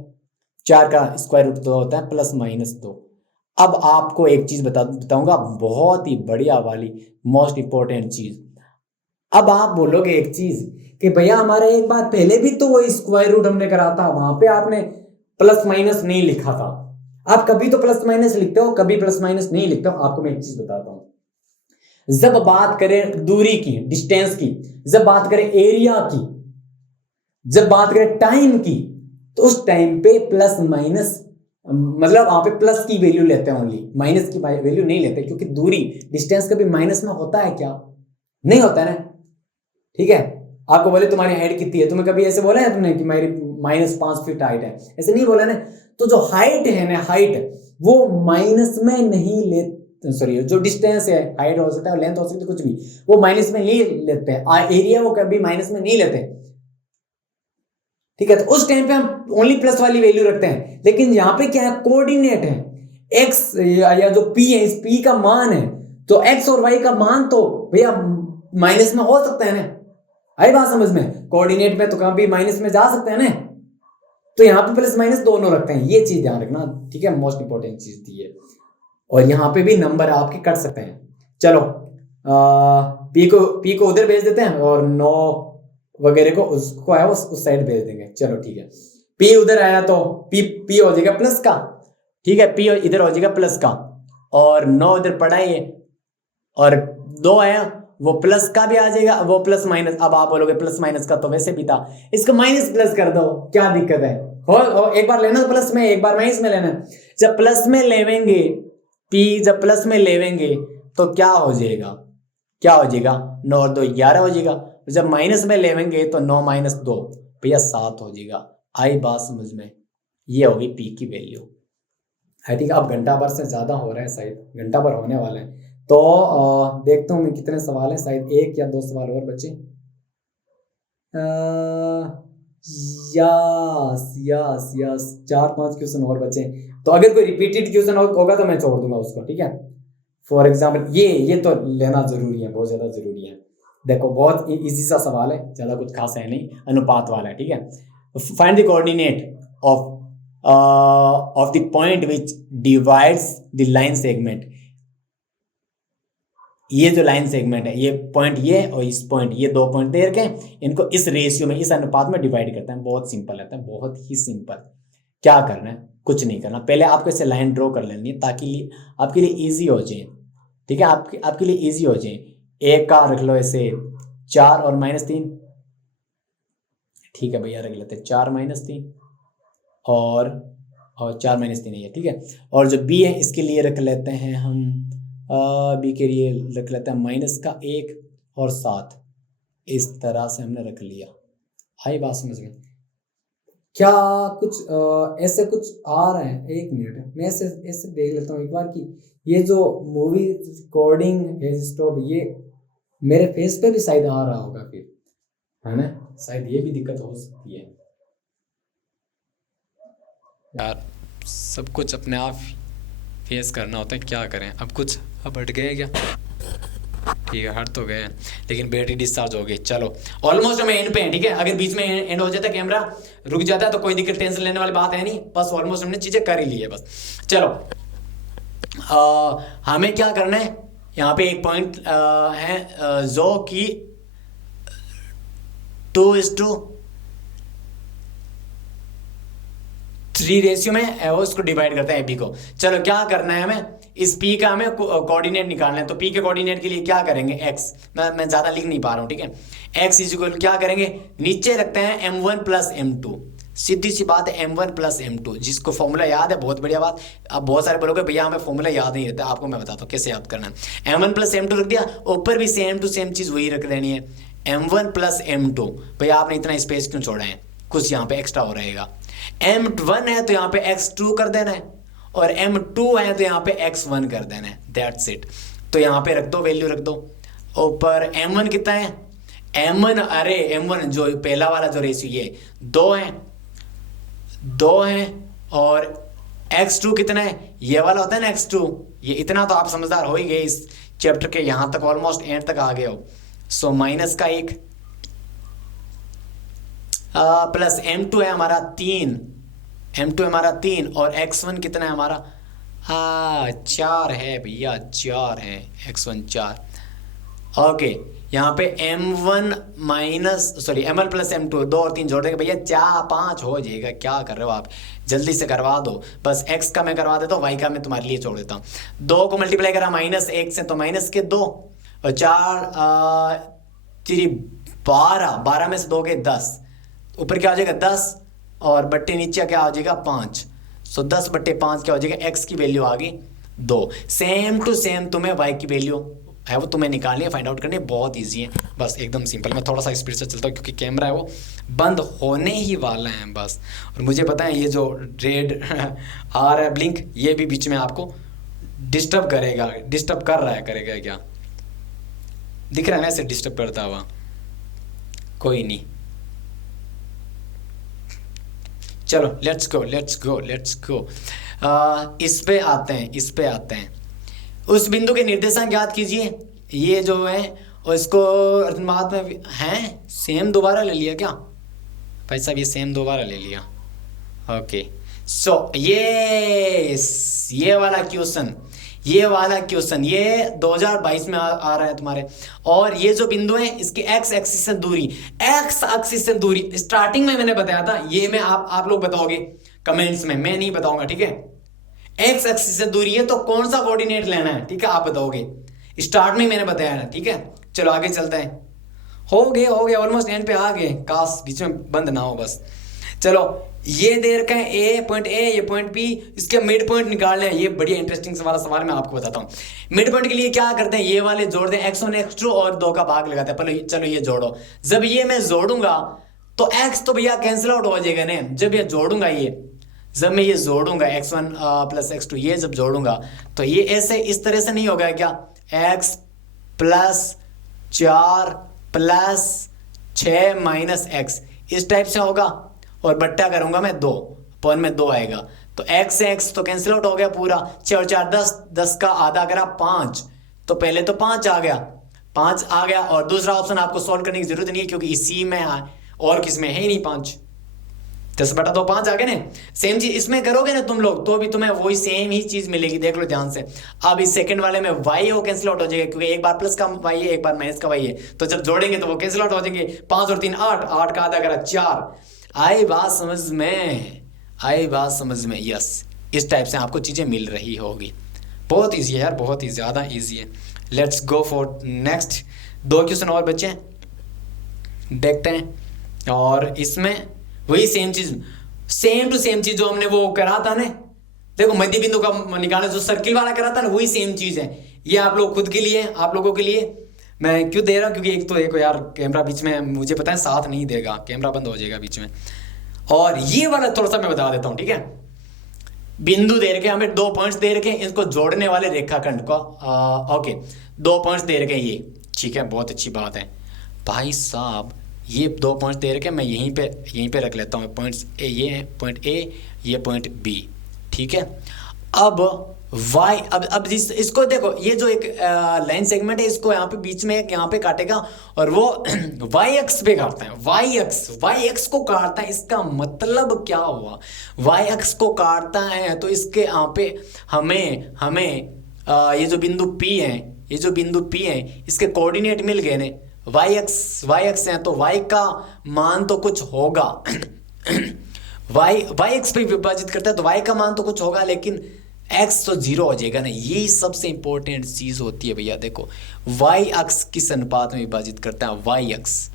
4 का स्क्वायर रूट 2 होता है प्लस माइनस 2। अब आपको एक चीज बताऊंगा, बहुत ही बढ़िया वाली मोस्ट इंपॉर्टेंट चीज। अब आप बोलोगे एक चीज कि भैया हमारा एक बार पहले भी तो वो स्क्वायर रूट हमने करा था, वहां पे आपने प्लस माइनस नहीं लिखा था। आप कभी तो प्लस माइनस लिखते हो, कभी प्लस माइनस नहीं लिखते हो। आपको मैं एक चीज बताता हूं, जब बात करें दूरी की, डिस्टेंस की, जब बात करें एरिया की, जब बात करें टाइम की, तो उस टाइम पे प्लस माइनस मतलब वहां पे प्लस की वैल्यू लेते हैं ओनली, माइनस की वैल्यू नहीं लेते, क्योंकि दूरी डिस्टेंस कभी माइनस में होता है क्या? नहीं होता है ना। ठीक है, आपको बोले तुम्हारी हाइट कितनी है, तुम्हें कभी ऐसे बोला है तुमने कि मेरी -5 फीट हाइट है, ऐसे नहीं बोला ना। तो जो हाइट है ना, हाइट वो माइनस में नहीं लेते, सॉरी जो डिस्टेंस है, हाइट हो सकता है, लेंथ हो सकती है, कुछ भी, वो माइनस में नहीं लेते हैं, एरिया वो कभी माइनस में नहीं लेते। ठीक है, तो उस टाइम पे हम ओनली प्लस वाली वैल्यू रखते हैं। लेकिन यहां पे क्या है, कोऑर्डिनेट है, एक्स या जो पी है, इस पी का मान है, तो एक्स और वाई का मान तो भैया माइनस में हो सकता है ना। आई बात समझ में, कोऑर्डिनेट में तो कभी माइनस में जा सकते हैं ना, तो यहां पे प्लस माइनस दोनों रखते हैं, ये चीज ध्यान रखना। ठीक है, मोस्ट इंपॉर्टेंट चीज थी ये। और यहां पे भी नंबर आपके कट सकते हैं। चलो पी को उधर भेज देते हैं, और 9 वगैरह को उसको है उस साइड भेज देंगे। चलो ठीक है, पी उधर आया तो पी हो जाएगा प्लस का। ठीक है, पी इधर हो जाएगा प्लस का, और 9 इधर पड़ा है, और 2 आया वो प्लस का भी आ जाएगा, वो प्लस माइनस। अब आप बोलोगे प्लस माइनस का तो वैसे भी था, इसको माइनस प्लस कर दो, क्या दिक्कत है? हो एक बार लेना प्लस में, एक बार माइनस में लेना। जब प्लस में लेवेंगे पी, जब प्लस में लेवेंगे तो क्या हो जाएगा, 9 और 2 11 हो जाएगा। जब माइनस में लेवेंगे तो 9 माइनस 2 भैया 7 हो जाएगा। आई बात समझ में, ये होगी पी की वैल्यू। आई थिंक अब घंटा भर से ज्यादा हो रहा है, शायद घंटा भर होने वाला है। तो देखता हूँ मैं कितने सवाल हैं, शायद 1 या 2 सवाल और बचे। यस 4-5 क्वेश्चन और बचे। तो अगर कोई रिपीटेड क्वेश्चन होगा तो मैं छोड़ दूंगा उसको। ठीक है, फॉर एग्जाम्पल ये तो लेना जरूरी है, बहुत ज्यादा जरूरी है। देखो बहुत इजी सा सवाल है, ज्यादा कुछ खास है नहीं, अनुपात वाला है। ठीक है, find the coordinate of the point which divides the line segment. ये जो लाइन सेगमेंट है, ये पॉइंट ये और इस पॉइंट, ये 2 पॉइंट दे रखे हैं, इनको इस रेशियो में, इस अनुपात में डिवाइड करते हैं। बहुत सिंपल रहता है, बहुत ही सिंपल। क्या करना है, कुछ नहीं करना, पहले आपको इसे लाइन ड्रॉ कर लेनी है ताकि आपके लिए इजी हो जाए। ठीक है, आपके लिए इजी हो जाए। एक का रख लो ऐसे 4 और -3। ठीक है भैया, रख लेते हैं 4 -3 और 4 -3 है। ठीक है, और जो बी है इसके लिए रख लेते हैं हम, बी के लिए रख लेते हैं -1 और 7। इस तरह से हमने रख लिया। आई बात समझ में। क्या कुछ ऐसे कुछ आ रहा है? एक मिनट, मैं ऐसे ऐसे देख लेता हूँ एक बार कि ये जो मूवी रिकॉर्डिंग है स्टॉप, ये मेरे फेस पे भी शायद आ रहा होगा फिर, है ना? शायद ये भी दिक्कत हो सकती है यार। सब कुछ अपने आप फेस करना होता है, क्या करें अब। कुछ अब हट गए क्या? ठीक है, हट तो गए, लेकिन बैटरी डिस्चार्ज हो गई। चलो ऑलमोस्ट हम एंड पे हैं, ठीक है। अगर बीच में एंड हो जाता है, कैमरा रुक जाता है, तो कोई दिक्कत टेंशन लेने वाली बात है नहीं। बस ऑलमोस्ट हमने चीज़ें कर ही ली है बस। चलो हमें क्या करना है, यहाँ पे एक पॉइंट है जो कि 2:3 रेशियो में वो इसको डिवाइड करता है बी को। चलो क्या करना है हमें, इस पी का हमें कोऑर्डिनेट निकालना है। तो पी के कोऑर्डिनेट के लिए क्या करेंगे, एक्स, मैं ज़्यादा लिख नहीं पा रहा हूँ, ठीक है। एक्स इज इक्वल क्या करेंगे, नीचे रखते हैं m1 प्लस m2। सीधी सी बात है, m1 प्लस m2, जिसको फॉर्मूला याद है बहुत बढ़िया बात। अब बहुत सारे बोलोगे भैया हमें फॉर्मूला याद नहीं रहता, आपको मैं बताता हूँ कैसे याद करना है। m1 प्लस m2 रख दिया, ऊपर भी सेम टू सेम चीज़ वही रख देनी है, m1 प्लस m2। भैया आपने इतना स्पेस क्यों छोड़ा है, कुछ यहाँ पे एक्स्ट्रा हो रहेगा। m1 है तो यहाँ पे x2 कर देना है, और m2 है तो यहाँ पे x1 कर देना है, दैट्स इट। तो यहाँ पे रख दो, वैल्यू रख दो। ऊपर m1 कितना है, m1 अरे m1 जो पहला वाला जो रेशियो ये 2 है, और x2 कितना है, ये वाला होता है ना x2। ये इतना तो आप समझदार हो ही गए इस चैप्टर के, यहाँ तक ऑलमोस्ट एंड तक आ गए हो। सो माइनस का 1 प्लस m2 है हमारा 3, m2 हमारा 3, और x1 कितना है हमारा 4 है भैया, 4 है, x1 4। ओके, यहाँ पे m1 प्लस m2, 2 और 3 जोड़ देंगे भैया, 5 हो जाएगा। क्या कर रहे हो आप, जल्दी से करवा दो। बस x का मैं करवा देता हूँ, y का मैं तुम्हारे लिए छोड़ देता हूँ। 2 को मल्टीप्लाई करा -1 से, तो -2, और 4 3 12 में से 2 के 10, ऊपर क्या हो जाएगा 10, और बट्टे नीचे क्या हो जाएगा 5। सो 10/5 क्या हो जाएगा, x की वैल्यू आ गई 2। सेम टू सेम तुम्हें y की वैल्यू है वो तुम्हें निकालनी है, फाइंड आउट करनी है, बहुत इजी है, बस एकदम सिंपल। मैं थोड़ा सा स्पीड से चलता हूँ क्योंकि कैमरा है वो बंद होने ही वाला है बस। और मुझे पता है ये जो रेड आ रहा है ब्लिंक, ये भी बीच में आपको डिस्टर्ब करेगा, डिस्टर्ब कर रहा है, करेगा क्या, दिख रहा है ना ऐसे डिस्टर्ब करता हुआ, कोई नहीं। चलो लेट्स गो। इस पे आते हैं। उस बिंदु के निर्देशांक याद कीजिए, ये जो है, और इसको अर्धमात में हैं सेम दोबारा ले लिया क्या भाई साहब, ये सेम दोबारा ले लिया। ओके, सो ये वाला क्वेश्चन ये 2022 में आ रहा है तुम्हारे। और ये जो बिंदु है इसकी x एक्सिस से दूरी स्टार्टिंग में मैंने बताया था, ये मैं आप लोग बताओगे कमेंट्स में, मैं नहीं बताऊंगा, ठीक है। x एक्सिस से दूरी है तो कौन सा कोऑर्डिनेट लेना है, ठीक है, आप बताओगे। स्टार्ट में मैंने बताया ना, ठीक है। चलो आगे चलते हैं, हो गए ऑलमोस्ट एंड पे आ गए, काश बीच में बंद ना हो बस। चलो ये दे रखा है ए पॉइंट ए, ये पॉइंट बी, इसके मिड पॉइंट निकालना है। ये बढ़िया इंटरेस्टिंग वाला सवाल मैं आपको बताता हूँ। मिड पॉइंट के लिए क्या करते हैं, ये वाले जोड़ दें, x1 x2 और 2 का भाग लगाते हैं। पहले चलो ये जोड़ो, जब ये मैं जोड़ूंगा तो x तो भैया कैंसिल आउट हो जाएगा ना, जब ये जोड़ूंगा, जब मैं ये जोड़ूंगा x1 प्लस x2, ये जब जोड़ूंगा तो ये ऐसे इस तरह से नहीं होगा क्या, x plus 4 plus 6 minus x, इस टाइप से होगा। और बट्टा करूंगा मैं 2, पॉइंट में 2 आएगा, तो x से x तो कैंसिल आउट हो गया पूरा। 6 और 4 10, 10 का आधा करा 5, तो पहले तो 5 आ गया। और दूसरा ऑप्शन आपको सॉल्व करने की जरूरत नहीं है क्योंकि इसी में और किसमें है ही नहीं 5, 10/2 5 आ गए ना। सेम चीज इसमें करोगे ना तुम लोग, तो भी तुम्हें वही सेम ही चीज मिलेगी, देख लो ध्यान से। अब इस सेकंड वाले में y वो कैंसिल आउट हो जाएगा क्योंकि एक बार प्लस का y है, एक बार माइनस का y है, तो जब जोड़ेंगे तो वो कैंसिल आउट हो जाएंगे। 5 और 3 8 का आधा करा 4। आई बात समझ में, यस, इस टाइप से आपको चीजें मिल रही होगी। बहुत ईजी है यार, बहुत ही ज्यादा ईजी है। Let's go for next. 2 question और बचे देखते हैं, और इसमें वही सेम टू सेम चीज जो हमने वो करा था ना, देखो मध्य बिंदु का निकालना जो सर्किल वाला करा था ना, वही सेम चीज है। ये आप लोग खुद के लिए, आप लोगों के लिए मैं क्यों दे रहा हूँ, क्योंकि एक तो देखो यार कैमरा बीच में, मुझे पता है साथ नहीं देगा, कैमरा बंद हो जाएगा बीच में। और ये वाला थोड़ा सा मैं बता देता हूं, ठीक है। बिंदु दे रखे हमें, 2 पॉइंट्स दे रखे, इनको जोड़ने वाले रेखाखंड को ओके 2 पॉइंट्स दे रखे ये, ठीक है, बहुत अच्छी बात है भाई साहब। ये 2 पॉइंट्स दे रखे, मैं यहीं पे रख लेता हूँ पॉइंट्स। ये है पॉइंट ए, ये पॉइंट बी, ठीक है। अब y, अब इसको देखो, ये जो एक लाइन सेगमेंट है, इसको यहाँ पे बीच में यहाँ पे काटेगा और वो y अक्ष पे काटता है। y अक्ष को काटता है, इसका मतलब क्या हुआ? y अक्ष को काटता है तो इसके यहाँ पे हमें ये जो बिंदु P है, इसके कोऑर्डिनेट मिल गए ने। y अक्ष है तो y का मान तो कुछ होगा y अक्ष पे विभाजित करता है तो y का मान तो कुछ होगा, लेकिन x तो 0 हो जाएगा ना। यही सबसे इंपॉर्टेंट चीज होती है भैया। देखो y अक्ष किस अनुपात में विभाजित करता है? y अक्ष,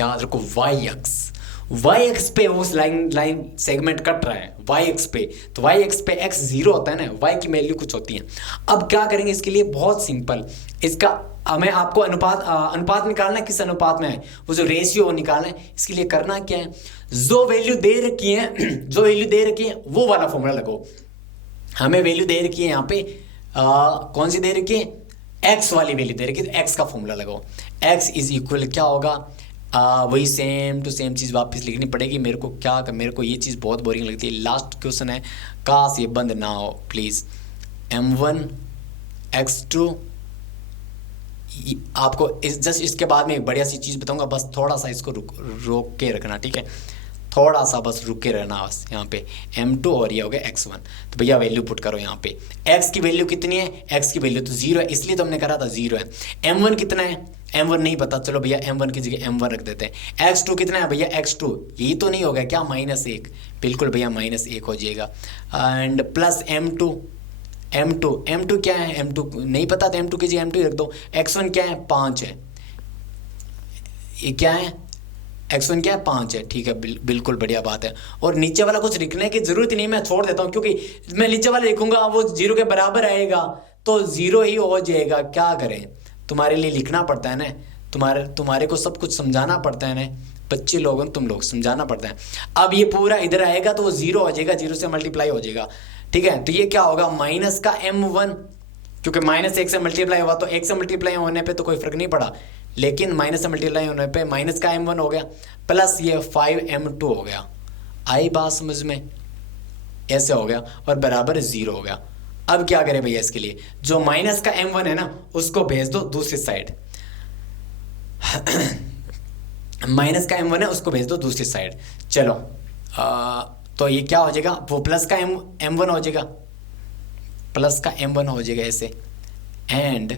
याद रखो y अक्ष पे उस लाइन सेगमेंट कट रहा है y अक्ष पे, तो y अक्ष पे x 0 होता है ना, y की वैल्यू कुछ होती है। अब क्या करेंगे इसके लिए? बहुत सिंपल, इसका हमें आपको अनुपात निकालना है। किस अनुपात में है? वो जो रेशियो निकालना है। इसके लिए करना क्या है? जो वैल्यू दे रखी है वो वाला फॉर्मूला लगाओ। हमें वैल्यू दे रखी है यहाँ पे कौन सी दे रखी है? x वाली वैल्यू दे रखी है, तो x का फॉर्मूला लगाओ। x इज इक्वल क्या होगा? वही सेम टू सेम चीज़ वापस लिखनी पड़ेगी। मेरे को ये चीज़ बहुत बोरिंग लगती है। लास्ट क्वेश्चन है, काश ये बंद ना हो प्लीज़। m1 x2, आपको जस्ट इसके बाद में एक बढ़िया सी चीज़ बताऊंगा, बस थोड़ा सा इसको रोक के रखना, ठीक है। थोड़ा सा बस रुक के रहना बस। यहाँ पे m2 और ये हो गया x1। तो भैया वैल्यू पुट करो यहाँ पे। x की वैल्यू कितनी है? x की वैल्यू तो 0 है, इसलिए तो हमने करा था 0 है। m1 कितना है? m1 नहीं पता, चलो भैया m1 की जगह m1 रख देते हैं। x2 कितना है भैया? x2 यही तो नहीं होगा क्या? -1, बिल्कुल भैया -1 हो जाएगा। एंड प्लस m2 क्या है? m2 नहीं पता तो m2 की जगह m2 रख दो। x1 क्या है? 5 है। ये क्या है? x1 क्या है? 5 है, ठीक है, बिल्कुल बढ़िया बात है। और नीचे वाला कुछ लिखने की जरूरत नहीं, मैं छोड़ देता हूँ, क्योंकि मैं नीचे वाला लिखूंगा वो 0 के बराबर आएगा तो 0 ही हो जाएगा। क्या करें, तुम्हारे लिए लिखना पड़ता है ना, तुम्हारे को सब कुछ समझाना पड़ता है ना, बच्चे लोगों तुम लोग समझाना पड़ता है। अब ये पूरा इधर आएगा तो वो 0 हो जाएगा, 0 से मल्टीप्लाई हो जाएगा, ठीक है। तो ये क्या होगा? माइनस का m1, क्योंकि -1 से मल्टीप्लाई हुआ तो 1 से मल्टीप्लाई होने पे तो कोई फर्क नहीं पड़ा, लेकिन माइनस से मल्टीप्लाई होने पे माइनस का m1 हो गया, प्लस ये 5m2 हो गया। आई बात समझ में? ऐसे हो गया और बराबर 0 हो गया। अब क्या करें भैया इसके लिए? जो माइनस का m1 है ना, उसको भेज दो दूसरी साइड। माइनस का m1 है, उसको भेज दो दूसरी साइड। चलो तो ये क्या हो जाएगा? वो प्लस का m1 हो जाएगा, प्लस का m1 हो जाएगा ऐसे। एंड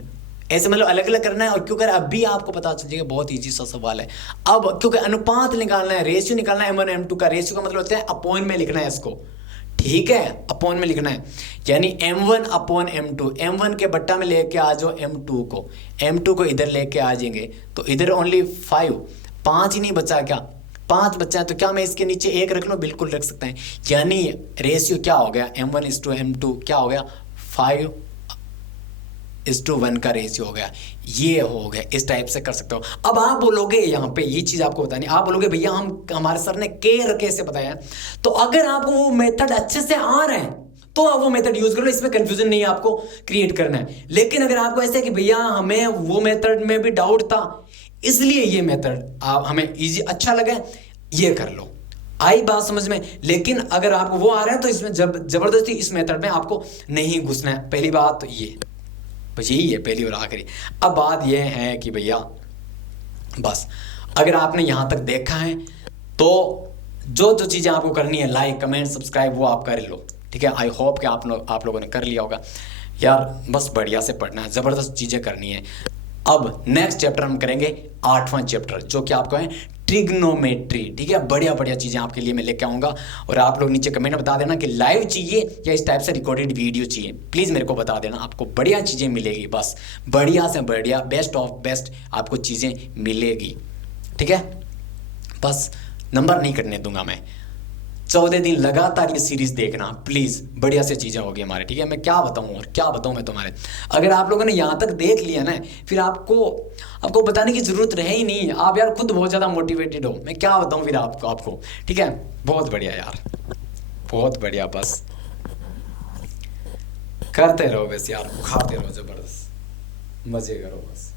ऐसे मतलब अलग अलग करना है। और क्योंकि अभी आपको पता चल जाएगा, बहुत इजी सा सवाल है। अब क्योंकि अनुपात निकालना है, रेशियो निकालना है m1 m2 का। रेशियो का मतलब होता है अपॉन में लिखना है इसको, ठीक है, अपॉन में लिखना है। यानी m1 अपॉन m2, m1 के बट्टा में लेके आ जाओ m2 को इधर लेके आ जाएंगे तो इधर ओनली 5 ही नहीं बचा क्या? 5 बच्चा है, तो क्या मैं इसके नीचे 1 रख लूँ? बिल्कुल रख सकते हैं। यानी रेशियो क्या हो गया? m1:m2 क्या हो गया? 5:1 का रेशियो हो गया। ये हो गया, इस टाइप से कर सकते हो। अब आप बोलोगे, यहाँ पे ये चीज़ आपको बतानी, आप बोलोगे भैया हमारे सर ने कैसे बताया। तो अगर आपको वो मेथड अच्छे से आ रहे हैं तो आप वो मेथड यूज करो, इसमें कंफ्यूजन नहीं आपको क्रिएट करना है। लेकिन अगर आपको ऐसा है कि भैया हमें वो मेथड में भी डाउट था, इसलिए ये मेथड हमें इजी अच्छा लगा, ये कर लो। आई बात समझ में? लेकिन अगर आपको वो आ रहा है तो इसमें जबरदस्ती इस मेथड में आपको नहीं घुसना है। पहली बात तो ये, बस यही है पहली और आखिरी। अब बात यह है कि भैया बस अगर आपने यहाँ तक देखा है तो जो चीज़ें आपको करनी है, लाइक कमेंट सब्सक्राइब, वो आप कर लो, ठीक है। आई होप कि आप लोगों ने कर लिया होगा यार। बस बढ़िया से पढ़ना है, ज़बरदस्त चीज़ें करनी है। अब नेक्स्ट चैप्टर हम करेंगे 8वां चैप्टर, जो कि आपको है ट्रिग्नोमेट्री, ठीक है। बढ़िया बढ़िया चीज़ें आपके लिए मैं लेके आऊँगा। और आप लोग नीचे कमेंट में बता देना कि लाइव चाहिए या इस टाइप से रिकॉर्डेड वीडियो चाहिए, प्लीज़ मेरे को बता देना। आपको बढ़िया चीज़ें मिलेगी, बस बढ़िया से बढ़िया, बेस्ट ऑफ बेस्ट आपको चीज़ें मिलेगी, ठीक है। बस नंबर नहीं कटने दूंगा मैं। 14 दिन लगातार ये सीरीज देखना प्लीज, बढ़िया से चीजें होगी हमारे, ठीक है। मैं क्या बताऊं और क्या बताऊं मैं तुम्हारे, अगर आप लोगों ने यहाँ तक देख लिया ना, फिर आपको बताने की जरूरत रहे ही नहीं, आप यार खुद बहुत ज्यादा मोटिवेटेड हो, मैं क्या बताऊं फिर आपको, ठीक है। बहुत बढ़िया यार, बहुत बढ़िया, बस करते रहो बस यार, खाते रहो जबरदस्त, मजे करो बस।